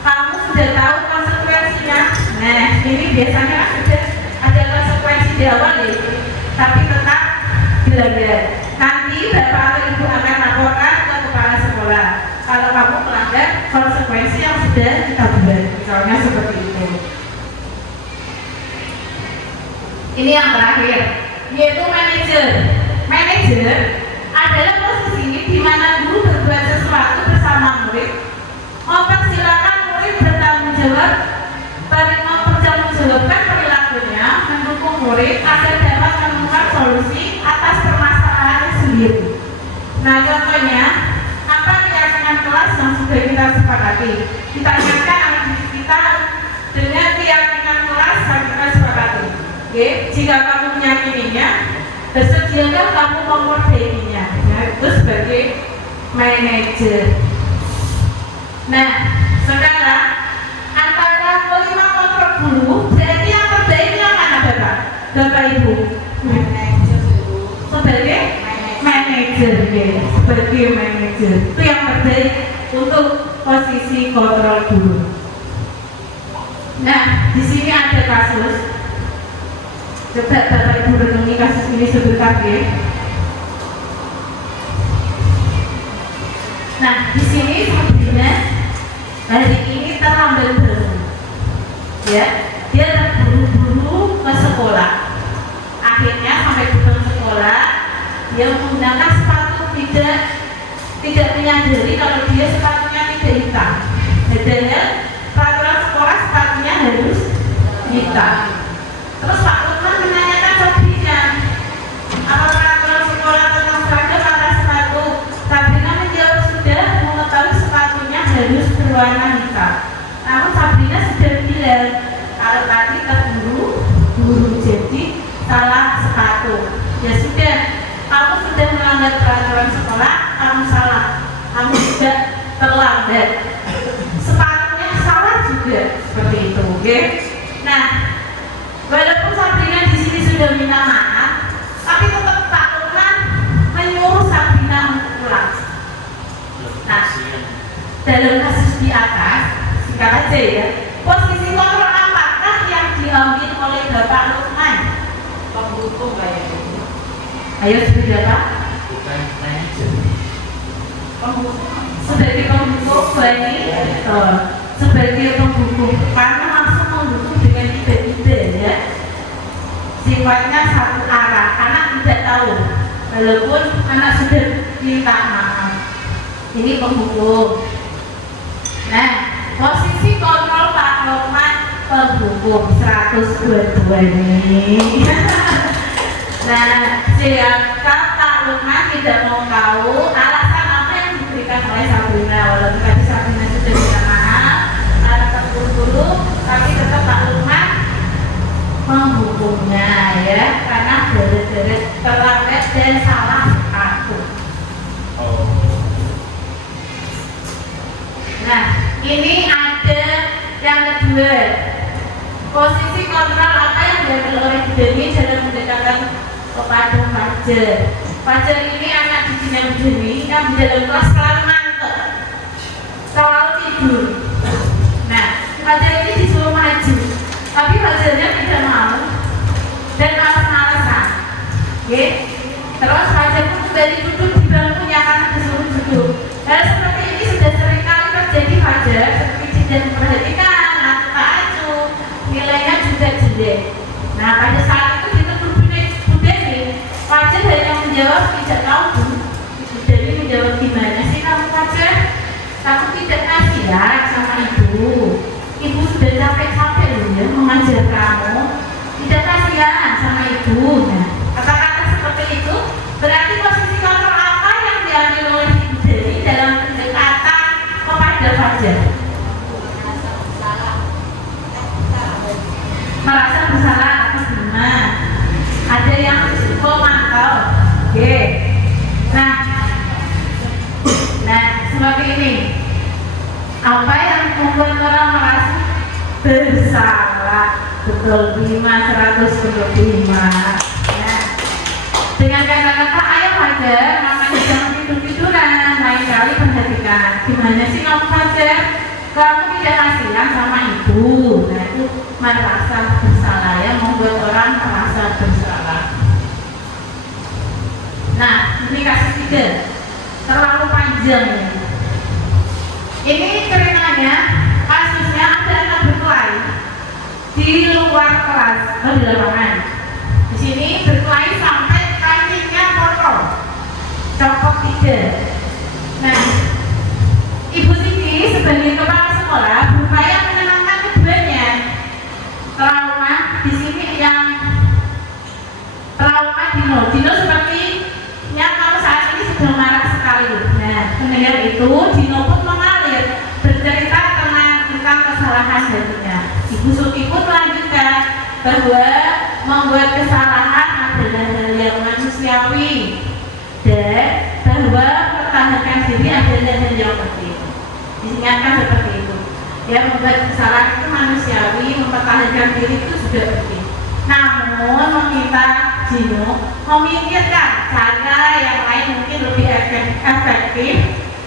kamu sudah tahu konsekuensinya. Nah, ini biasanya kan sudah ada konsekuensi di awal ya, tapi tetap dilanggar. Nanti bapak atau ibu akan laporkan ke kepala sekolah kalau kamu melanggar konsekuensi yang sudah kita buat, misalnya seperti itu. Ini yang terakhir, yaitu manajer. Manajer adalah posisi di mana guru berbuat sesuatu bersama murid, mempersilakan murid bertanggung jawab, mempertanggungjawabkan perilakunya, mendukung murid agar dapat menemukan solusi atas permasalahan sendiri. sepakati. Kita ingatkan anak didik kita dengan keyakinan keras yang kita sepakati. Oke, jika kamu meyakininya, bersediakah kamu memperbaikinya? Ya, itu sebagai manajer. Nah, sekarang antara kelima kontrol guru, berarti yang terbaik yang mana Bapak? Bapak Ibu? Manajer dulu. Sebagai manajer, ya. Sebagai manajer itu yang terbaik untuk posisi kontrol guru. Nah, di sini ada kasus. Coba Bapak Ibu renungi kasus ini sebentar ya. Nah, di sini sebenarnya hari ini terlambat bangun. Ya, dia terburu-buru ke sekolah. Akhirnya sampai di sekolah, dia menggunakan sepatu tidak menyadari kalau dia sepatunya tidak hitam. Padahal peraturan sekolah sepatunya harus hitam. Terus Pak Lukman menanyakan Sabrina, apa peraturan sekolah tentang seragam atau sepatu? Sabrina menjawab sudah mengetahui sepatunya harus berwarna hitam. Namun Sabrina sudah bilang kalau tadi terburu-buru jadi salah sepatu. Ya sudah, kamu sudah melanggar peraturan sekolah, kamu salah. Kamu sudah terlambat. Sepatunya salah juga seperti itu, oke? Nah, walaupun Sabrina di sini sudah minta maaf, tapi tetap Pak Lukman menyuruh Sabrina untuk pulang. Nah, dalam kasus di atas, singkat aja ya, posisi kontrol apakah yang diambil oleh Bapak Lukman? Penghukum kayaknya. Ayo sudah Pak. Bukan manajer. Sebagai penghukum Bani, sebagai penghukum karena langsung menghukum dengan tiba-tiba ya. Sifatnya satu arah, anak tidak tahu walaupun anak sudah minta maaf. Ini penghukum. Nah, posisi kontrol Pak Lukman penghukum 122 ini. Nah, jika Pak Lukman tidak mau tahu alasan apa yang diberikan oleh Sabrina, walaupun tadi Sabrina sudah minta maaf, anak terburu-buru, tapi tetap Pak Lukman menghukumnya ya, karena gara-gara terlambat dan salah sepatu. Oh. Nah, ini ada yang kedua, posisi kontrol apa yang diambil oleh Bu Deni dalam mendekatkan kepada Fajar. Fajar ini anak didiknya Bu Deni yang di dalam kelas selalu ngantuk, selalu tidur. Nah, Fajar ini disuruh maju, tapi Fajarnya tidak mau dan malas-malasan. Oke? Terus Fajar pun kembali duduk di bangkunya karena disuruh duduk. Hal seperti ini sudah sering kali terjadi Fajar, seperti tidak memperhatikan, ngantuk tak acuh, nilainya juga jelek. Nah, pada saat itu ditegur Bu Deni, Fajar hanya menjawab tidak tahu Bu. Bu Deni menjawab gimana sih kamu Fajar? Kamu tidak kasihan sama ibu. Ibu sudah capek-capek loh ya mengajar kamu. Tidak kasihan sama ibu. Nah, kata-kata seperti itu berarti posisi kontrol apa yang diambil oleh Ibu Deni dalam pendekatan kepada Fajar? Merasa bersalah atau gimana? Ada yang memantau. Oke. Nah, seperti ini. Apa yang membuat orang merasa bersalah? Betul, 5/100. Nah, dengan kata-kata ayo Fajar, namanya jangan tidur-tiduran, lain kali perhatikan. Gimana sih kamu Fajar? Kamu tidak kasihan sama ibu. Nah, itu merasa bersalah ya, membuat orang merasa bersalah. Nah, ini kasus 3, terlalu panjang ini. Ini ceritanya, kasusnya ada anak berkelahi di luar kelas, di lapangan. Di sini berkelahi sampai kancingnya kotor, copot 3. Nah, Ibu Siti sebagai kepala sekolah berupaya menenangkan keduanya. Trauma di sini yang trauma Dino sepertinya kalau saat ini sedang marah sekali. Nah, mendengar itu Dino pun mengalir Bu Suti pun melanjutkan bahwa membuat kesalahan adalah hal yang manusiawi dan bahwa mempertahankan diri adalah hal yang penting. Diingatkan seperti itu. Ya, membuat kesalahan itu manusiawi, mempertahankan diri itu juga penting. Namun meminta Gino memikirkan cara yang lain mungkin lebih efektif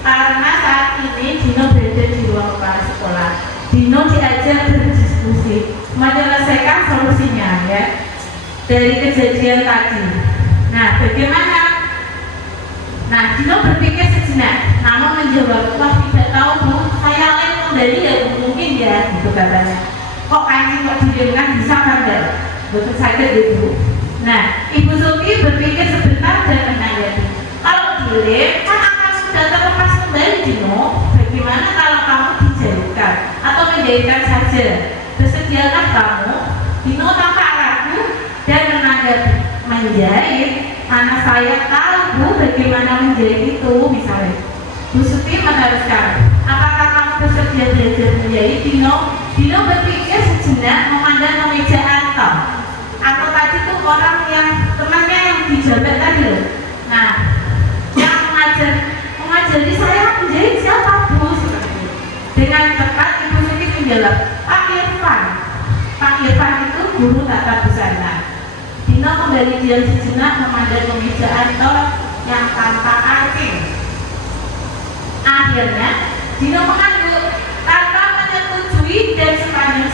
karena saat ini Gino berada di ruang kepala sekolah. Gino diajak berdiskusi, menyelesaikan solusinya ya dari kejadian tadi. Nah, bagaimana? Nah, Gino berpikir sejenak, namun menjawab, wah tidak tahu Bu, saya lain kembali ya mungkin ya, gitu katanya. Kok kancing kok didiamkan bisa kan enggak? Betul saja Bu. Nah, Ibu Suti berpikir sebentar dan menanggapi. Kalau dilem, kan akan sudah terlepas kembali Gino. Bagaimana kalau kamu dijahitkan atau menjahitkan saja? Bersediakah kamu? Gino tampak ragu dan menanggapi. Menjahit? Mana saya tahu Bu bagaimana menjahit itu misalnya. Bu Suti meneruskan, apakah kamu bersedia belajar menjahit Gino? Gino berpikir sejenak memandang meja Anto. Atau tadi tuh orang yang temannya yang dijabat tadi loh. Nah, yang mengajari saya menjahit siapa Bu? Dengan cepat Ibu Suti menjawab, Pak Irfan. Pak Irfan itu guru tata busana. Dino kembali diam sejenak memandang meja Anto yang tanpa kancing. Akhirnya Dino mengangguk tanpa menyetujui dan sepanjang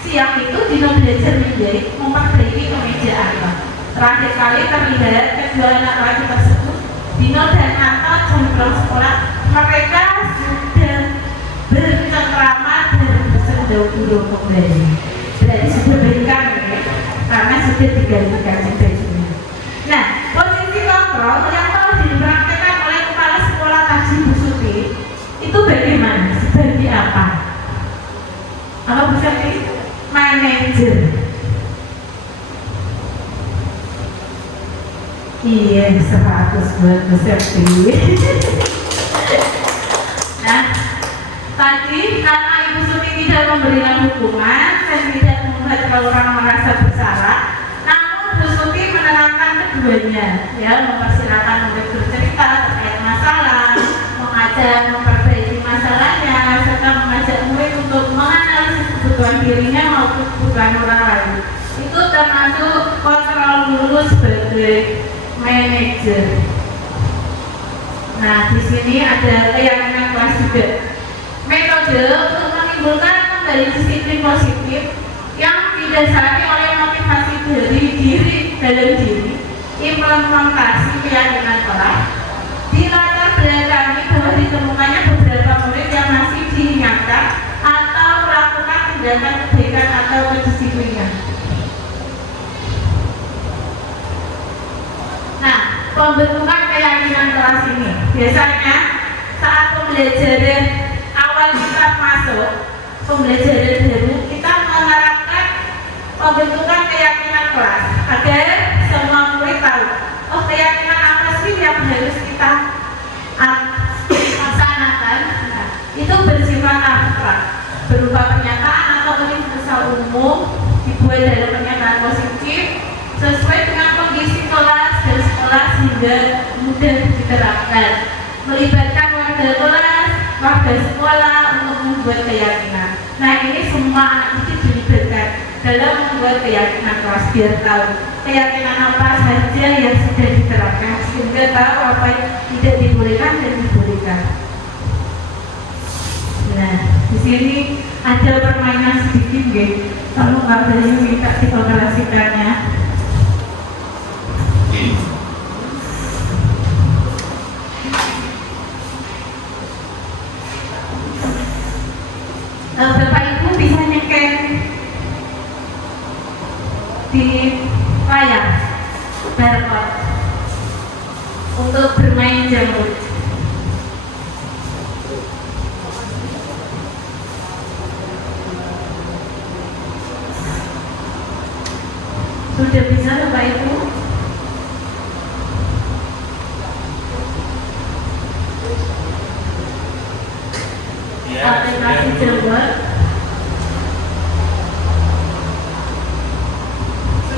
siang itu Dino belajar menjahit memperbaiki kemeja Anto. Terakhir kali terlihat kedua anak laki tersebut, Dino dan Anto jam pulang sekolah, mereka sudah bercengkrama dan bersendau-endau kembali. Berarti sudah berikan ya, karena sudah digantikan bajunya. Nah, posisi kontrol yang telah dipraktekkan oleh kepala sekolah tadi Bu Suti itu bagaimana? Sebagai apa? Apa Bu Suti? Manajer. Iya, 100 buat Bu Suti. Nah, tadi karena Ibu Suti tidak memberikan hukuman dan tidak membuat orang merasa bersalah, namun Bu Suti menenangkan keduanya, ya, mempersilahkan murid bercerita terkait masalah, mengajak memperbaiki masalahnya, serta mengajak murid untuk menganalisis kebutuhan dirinya maupun kebutuhan orang lain. Itu termasuk kontrol lulus sebagai manajer. Nah, di sini ada keyakinan kelas juga. Metode untuk menimbulkan kembali disiplin positif yang didasari oleh motivasi dari diri dalam diri, implementasi keyakinan kelas, dilatar belakangi bahwa ditemukannya beberapa murid yang masih diingatkan atau melakukan tindakan kebaikan atau kedisiplinan. Nah, pembentukan keyakinan kelas ini biasanya saat pembelajaran awal kita masuk, pembelajaran baru, kita menerapkan pembentukan keyakinan kelas agar semua murid tahu, oh keyakinan apa sih yang harus kita laksanakan. Nah, itu bersifat abstrak, berupa pernyataan atau universal umum, dibuat dalam pernyataan positif sesuai dengan kondisi kelas dan sekolah sehingga mudah diterapkan, melibatkan warga kelas, warga sekolah untuk membuat keyakinan. Nah, ini semua anak didik dilibatkan dalam membuat keyakinan kelas biar tahu keyakinan apa saja yang sudah diterapkan sehingga tahu apa yang tidak dibolehkan dan dibolehkan. Nah, di sini ada permainan sedikit, guys. Kalau nggak boleh minta dikomunikasikannya. Bapak Ibu bisa nyeker di layar barcode untuk bermain jamur. Sudah bisa Bapak Ibu? Ya, Aplikasi jamur.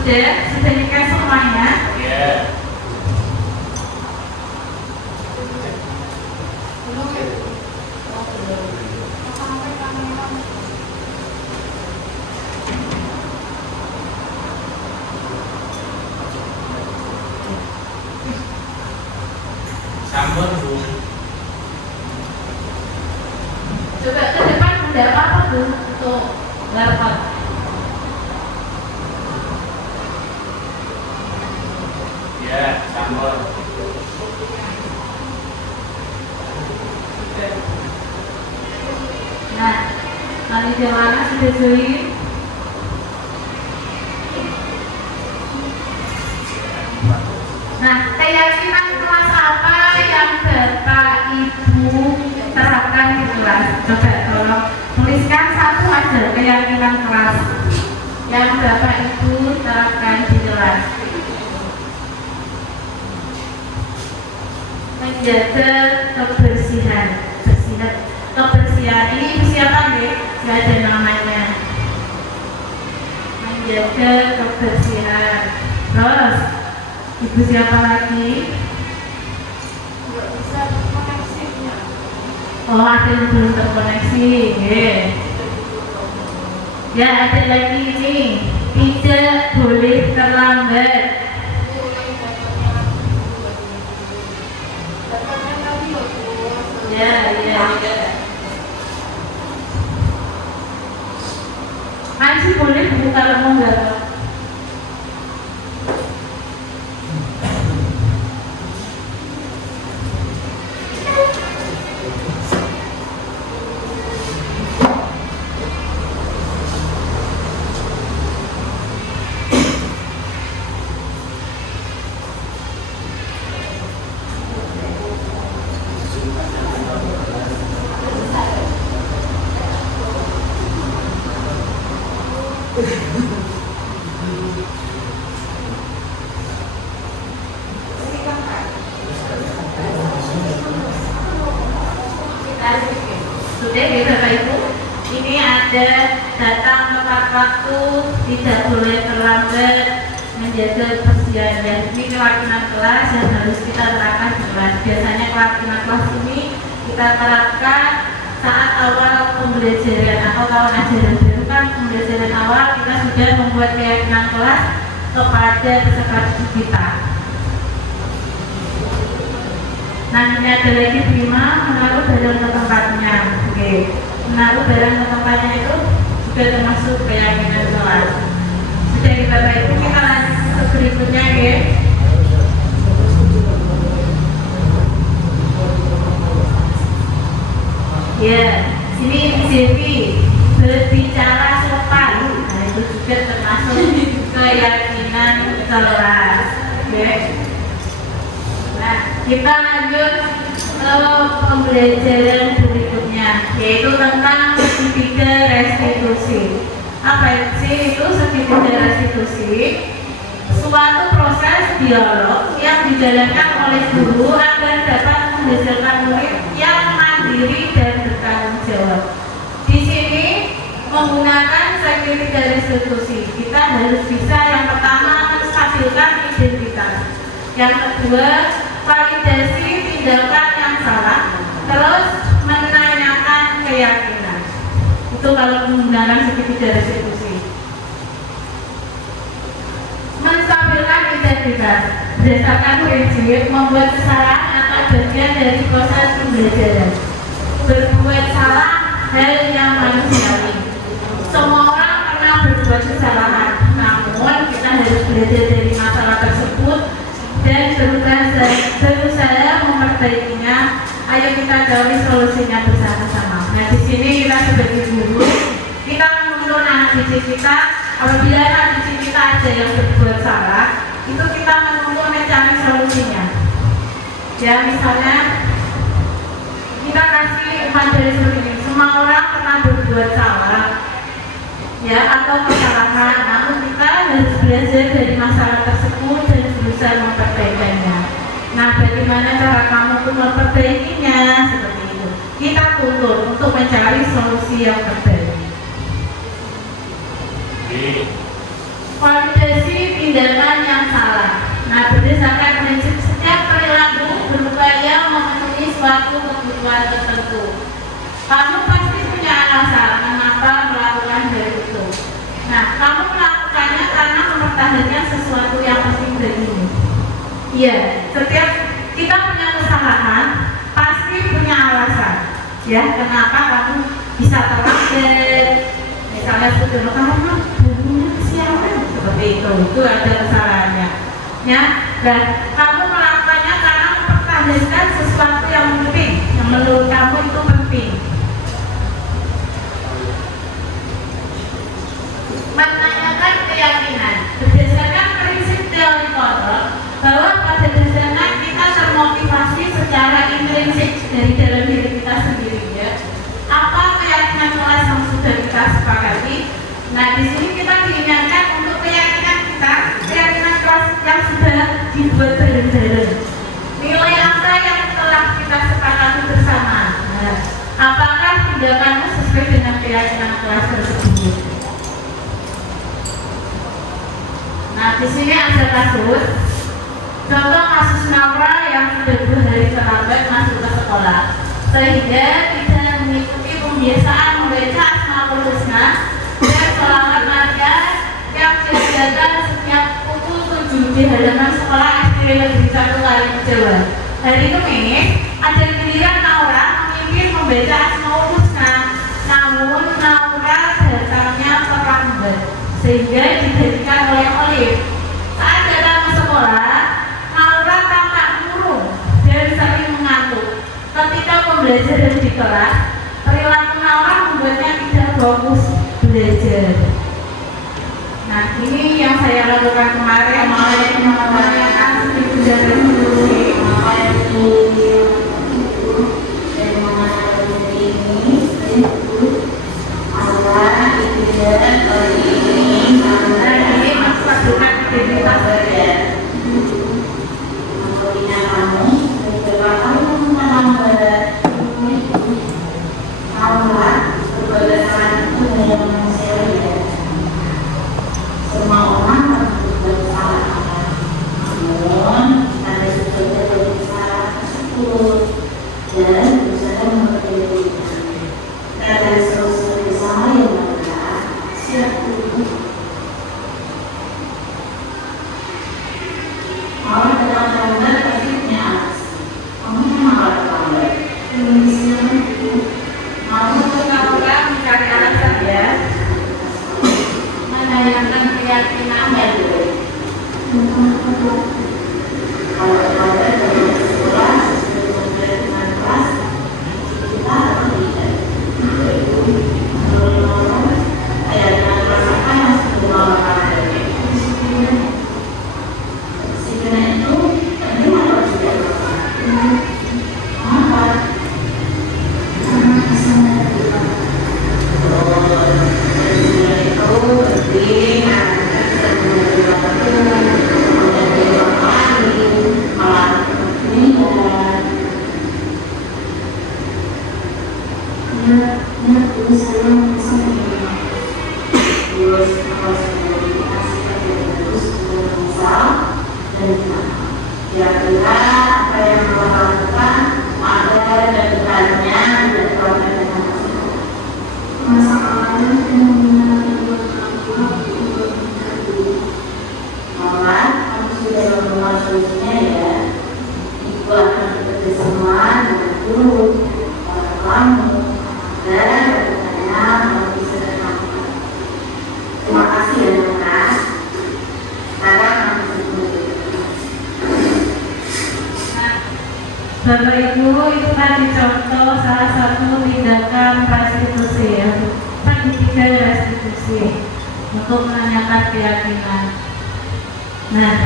sudah nikah semuanya. Yeah. Belum ya? Oh, belum. Sampai kamera. Sambal Bu. Coba ke depan ada apa tuh untuk garpat? Ya, sambal. Nah, nanti jamaah sudah join. Nah, keyakinan kelas apa yang Bapak Ibu terapkan di kelas? Coba tolong tuliskan satu aja keyakinan kelas yang Bapak Ibu terapkan di kelas. Menjaga kebersihan, kebersihan ini siapa nih? Gak ada namanya. Menjaga kebersihan. Terus ibu siapa lagi? Nggak bisa koneksinya. Oh, ada yang belum terkoneksi. Ya, ada lagi ini. Tidak boleh terlambat. Dapatnya tadi loh, Bu. Ya. Masih boleh Bu kalau mau nggak? Sudah ya Bapak Ibu, ini ada datang tepat waktu, tidak boleh terlambat, menjaga kebersihan. Dan ini keyakinan kelas yang harus kita terapkan di kelas. Biasanya keyakinan kelas ini kita terapkan saat awal pembelajaran atau tahun ajaran baru kan pembelajaran awal kita sudah membuat keyakinan kelas kepada peserta didik kita. Nah, ini ada lagi 5 menaruh barang ke tempatnya. Oke, menaruh barang ke tempatnya itu juga termasuk keyakinan kelas. Sudah kita Bapak Ibu, kita lanjut ke berikutnya ya. Ya, sini Devi berbicara sopan. Nah, itu juga termasuk keyakinan kelas. Oke. Nah, kita lanjut ke pembelajaran berikutnya, yaitu tentang segitiga restitusi. Apa sih itu segitiga restitusi? Suatu proses dialog yang dijalankan oleh guru agar dapat menghasilkan murid yang mandiri dan bertanggung jawab. Di sini menggunakan segitiga restitusi, kita harus bisa yang pertama menstabilkan identitas. Yang kedua, validasi tindakan yang salah, terus menanyakan keyakinan. Itu kalau menggunakan segitiga restitusi. Menstabilkan identitas berdasarkan prinsip membuat kesalahan atau bagian dari proses pembelajaran. Berbuat salah hal yang manusiawi. Semua orang pernah berbuat kesalahan, namun kita harus belajar dari masalah tersebut dan berusaha memperbaikinya. Ayo kita cari solusinya bersama-sama. Nah, di sini kita sebagai guru, kita menuntun anak didik kita. Apabila anak didik kita ada yang berbuat salah, itu kita menuntun mencari solusinya. Ya, misalnya kita kasih materi seperti ini. Semua orang pernah berbuat salah, ya, atau kesalahan. Namun kita harus belajar dari masalah tersebut dan berusaha memperbaikinya. Nah, bagaimana cara kamu untuk memperbaikinya? Seperti itu. Kita tuntut untuk mencari solusi yang terbaik. validasi tindakan yang salah. Nah, berdasarkan prinsip setiap perilaku berupaya memenuhi suatu kebutuhan tertentu. Kamu pasti punya alasan mengapa melakukan hal itu. Nah, kamu melakukannya karena mempertahankan sesuatu yang penting bagimu. Iya, setiap kita punya kesalahan pasti punya alasan. Ya, kenapa kamu bisa terlambat? Misalnya seperti itu, karena barunya kesiangan seperti itu ada kesalahannya. Ya, dan kamu melakukannya karena mempertahankan sesuatu yang penting, yang menurut kamu itu penting. Menanyakan keyakinan berdasarkan prinsip teori kontrol bahwa pada dasarnya kita termotivasi secara intrinsik dari dalam diri kita sendiri ya. Apa keyakinan kelas yang sudah kita sepakati? Nah, di sini kita diingatkan untuk keyakinan kita, keyakinan kelas yang sudah dibuat bareng-bareng. Nilai apa yang telah kita sepakati bersama? Nah, apakah tindakanmu sesuai dengan keyakinan kelas tersebut? Nah, di sini ada kasus. Contoh kasus Naura yang sudah 2 hari terlambat masuk ke sekolah, sehingga tidak mengikuti pembiasaan membaca Asmaul Husna dan sholawat Maria yang disediakan setiap pukul 7 di halaman sekolah SD Negeri 1 Kalimantan Jawa. Hari Kamis ada giliran Naura memimpin membaca Asmaul Husna, namun Naura datangnya terlambat sehingga dijadikan oleh Olive. Saat datang ke sekolah, Naura tampak murung dan sering mengantuk. Ketika pembelajaran di kelas, perilaku Naura membuatnya tidak fokus belajar. Nah, ini yang saya lakukan kemarin menanyakan sedikit dari diskusi ini maksudkan identitas saya. Semua orang berbuat salah, namun ada sesuatu dari kesalahan tersebut dan berusaha memperbaikinya. Dan dari solusi bersama yang adalah siap dulu. Kalau dalam gambar pasti punya alas. Kamu memang gak terlambat. Mau Naura mencari alasan ya, menanyakan keyakinannya dulu. Kalau terlambat dari sekolah sebelum dengan kelas, kita harus tidak. Ayat dengan kelas apa yang sebelum melakukan disiplin itu penting atau tidak? Kenapa? Karena kesenangan kita. Disiplin itu penting karena sebelum waktu menjadi orang lain malah meninggal. Benar dulu saya merasa terus harus dikasihkan yang terus menyesal dan gimana kira-kira apa yang Bapak lakukan agar kedepannya tidak terlalu dengan masalahnya fenomena Mama, kamu sudah menemukan solusinya ya. Ibu akan bekerjasama dengan guru, orang kamu, dan bertanya kalau bisa terlakukan. Terima kasih ya Nona. Sekarang kamu bisa Bapak Ibu, itu tadi contoh salah satu tindakan restitusi ya, segitiga restitusi untuk menanyakan keyakinan. Nah,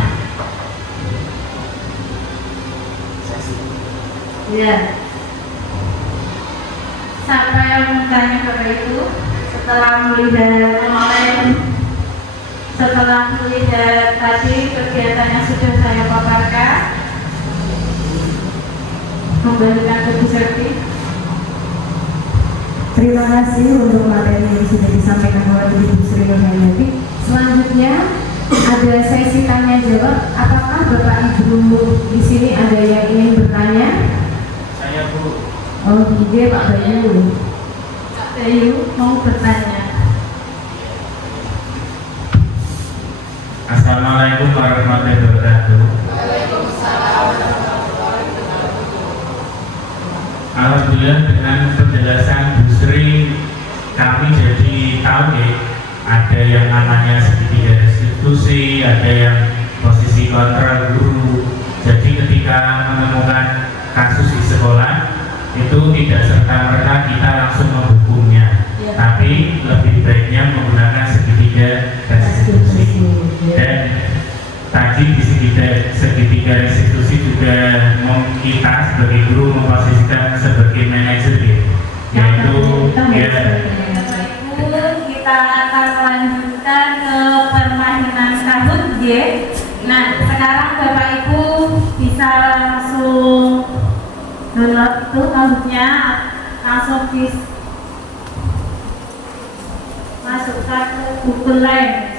ya, siapa yang bertanya Bapak Ibu setelah melihat tadi kegiatan yang sudah saya paparkan? Kembalikan ke Bu Serti. Terima kasih untuk materi yang sudah disampaikan oleh Ibu Sri Nurhayati. Selanjutnya ada sesi tanya jawab. Apakah Bapak Ibu di sini ada yang ingin bertanya? Saya Bu. Oh, iya Pak Bayu. Kak Bayu mau bertanya. Assalamualaikum warahmatullahi wabarakatuh. Alhamdulillah dengan penjelasan Bu Sri kami jadi tahu nih ada yang namanya segitiga restitusi, ada yang posisi kontrol guru. Jadi ketika menemukan kasus di sekolah itu tidak serta-merta kita langsung menghukumnya, Ya. tapi lebih baiknya menggunakan segitiga restitusi. Dan tadi di segitiga restitusi juga kita sebagai guru memposisikan sebagai manajer ya, yaitu Kita akan lanjutkan ke permainan kahut ya. Nah, sekarang Bapak Ibu bisa langsung download tuh kahutnya, langsung masukkan ke Google Lens.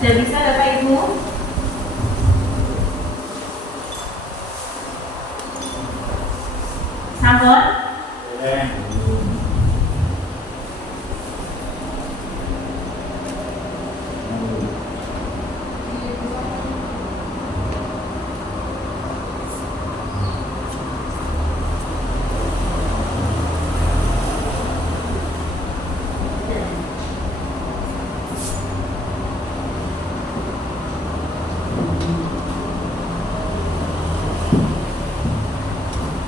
Sudah bisa Bapak Ibu? Sampun?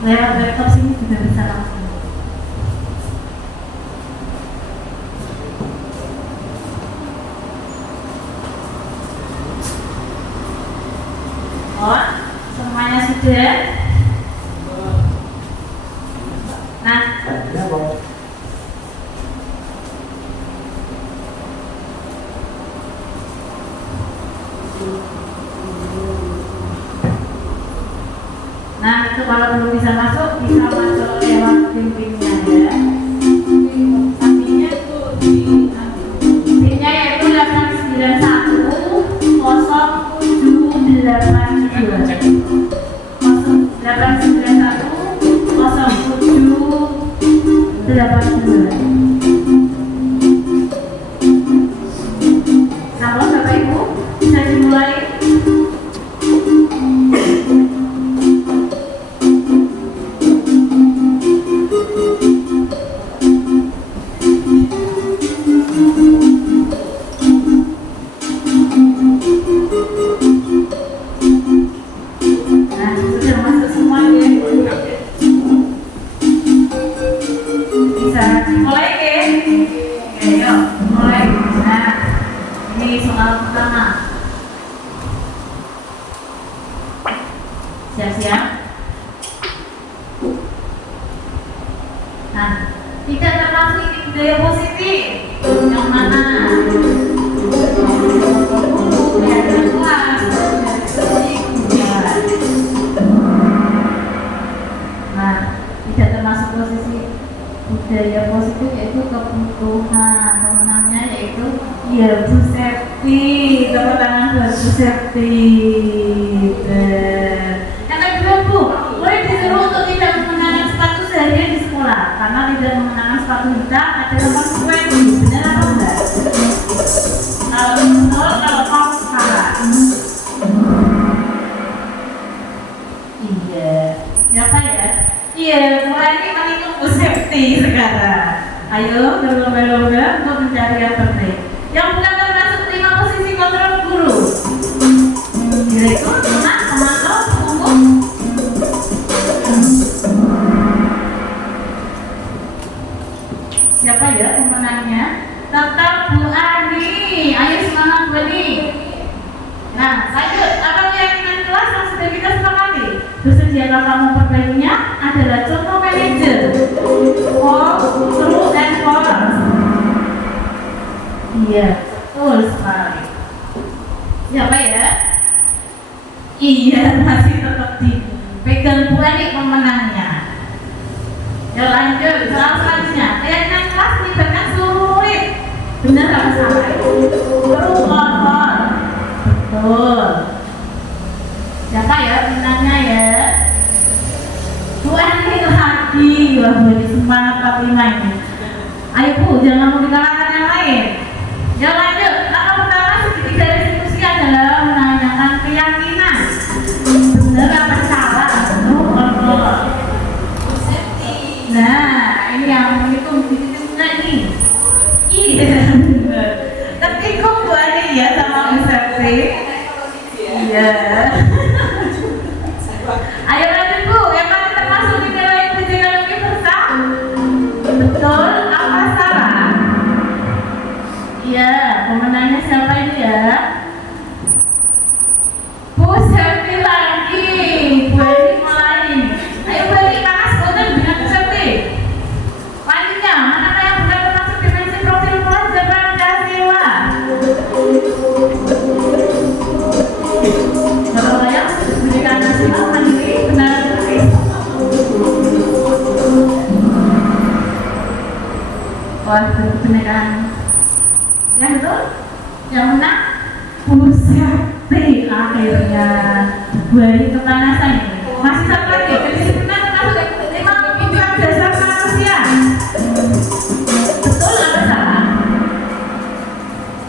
Lewat laptop sini juga bisa langsung. Oh, semuanya sudah. Nah, itu kalau belum bisa masuk lewat link-linknya ya. Sampingnya tuh linknya yaitu 891 0782. Sampun Bapak Ibu, bisa dimulai. Nah, sudah masuk semua ya. Bisa mulai ya. Oke, yuk mulai. Nah, ini soal pertama. Siap-siap. Nah, tidak termasuk ini budaya positif. Yang mana? Yang kelas. Nah, tidak termasuk posisi budaya positif yaitu kebutuhan. Pemenangnya yaitu ya Bu Septi. Tepuk tangan buat Bu Septi. Yang kedua Bu, boleh disuruh untuk tidak mengenakan sepatu seharian di sekolah karena tidak mengenakan sepatu hitam ada konsekuensi. Benar apa enggak? Kalau betul, kalau kamu salah. Iya. Siapa ya? Iya, mulai ini menghitung Bu Septi sekarang. Ayo, berlomba-lomba untuk mencari yang terbaik. Yang bukan termasuk 5 posisi kontrol guru. Direktur, tenang, komando, umum. Siapa ya pemenangnya? Tetap Bu Ani. Ayo semangat Bu Ani. Nah, lanjut. Apa keyakinan kelas yang sudah kita sepakati? Dosen jadwal kamu perbaikinya adalah contoh manajer. True and false. Iya, betul sekali. Siapa ya? Iya, masih tetap dipegang Bu Ani pemenangnya. Ya lanjut, soal selanjutnya. Keyakinan kelas melibatkan seluruh murid. Benar sama salah itu bermohon. Betul. Siapa ya pinanya ya? Tuhan ini lagi, wah jadi semangat tapi main. Ayo Bu, jangan mau dikalahkan yang lain. Ya lanjut, langkah pertama segitiga restitusi adalah menanyakan keyakinan. Benar apa salah? Betul. Nah, ini yang menghitung titik-titiknya ini. Iya, benar. Tertikung Bu Ani ya sama Bu Septi. Iya. Ayo lanjut Bu, yang mana termasuk di nilai pendidikan universal? Betul, apa salah? Iya, pemenangnya siapa ini ya? Bu Septi lagi, Bu Eni mulai. Ayo Bu Eni, panas boten dengan Bu Septi. Selanjutnya, mana yang benar termasuk dimensi profil pelajar Pancasila? Kalau yang pendidikan nasional mandiri benar tertulis. Wah, pendidikan yang betul, yang menang Bu Septi akhirnya. Bu Eni kepanasan ini. Masih satu lagi, kedisiplinan termasuk 5 impian dasar manusia. Betul apa salah?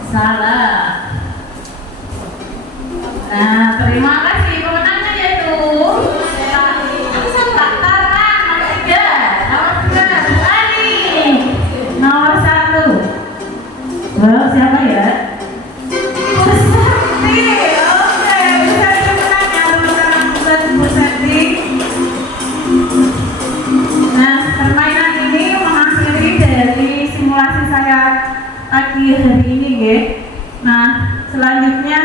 Salah. Nah, terima kasih pemenangnya yaitu Pak Tarman nomor 3. Nomor 2 Bu Ani. Nomor 1. Wow, siapa ya? Bu Septi. Oke, Bu Septi pemenangnya. Nomor 1 buat Bu Septi. Nah, permainan ini mengakhiri dari simulasi saya pagi hari ini ya. Nah, selanjutnya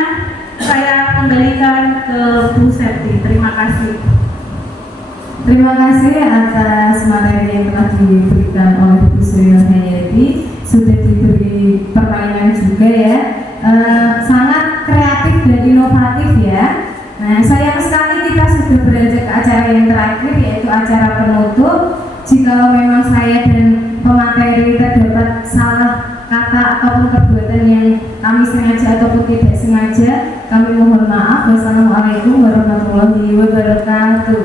saya kembalikan ke Bu Septi. Terima kasih. Terima kasih atas materi yang telah diberikan oleh Bu Sri Hayati. Sudah diberi permainan juga ya. Sangat kreatif dan inovatif ya. Nah, sayang sekali kita sudah beranjak ke acara yang terakhir, yaitu acara penutup. Jikalau memang saya dan pemateri terdapat salah kata ataupun perbuatan yang kami sengaja ataupun tidak sengaja, kami mohon maaf. Wassalamualaikum warahmatullahi wabarakatuh.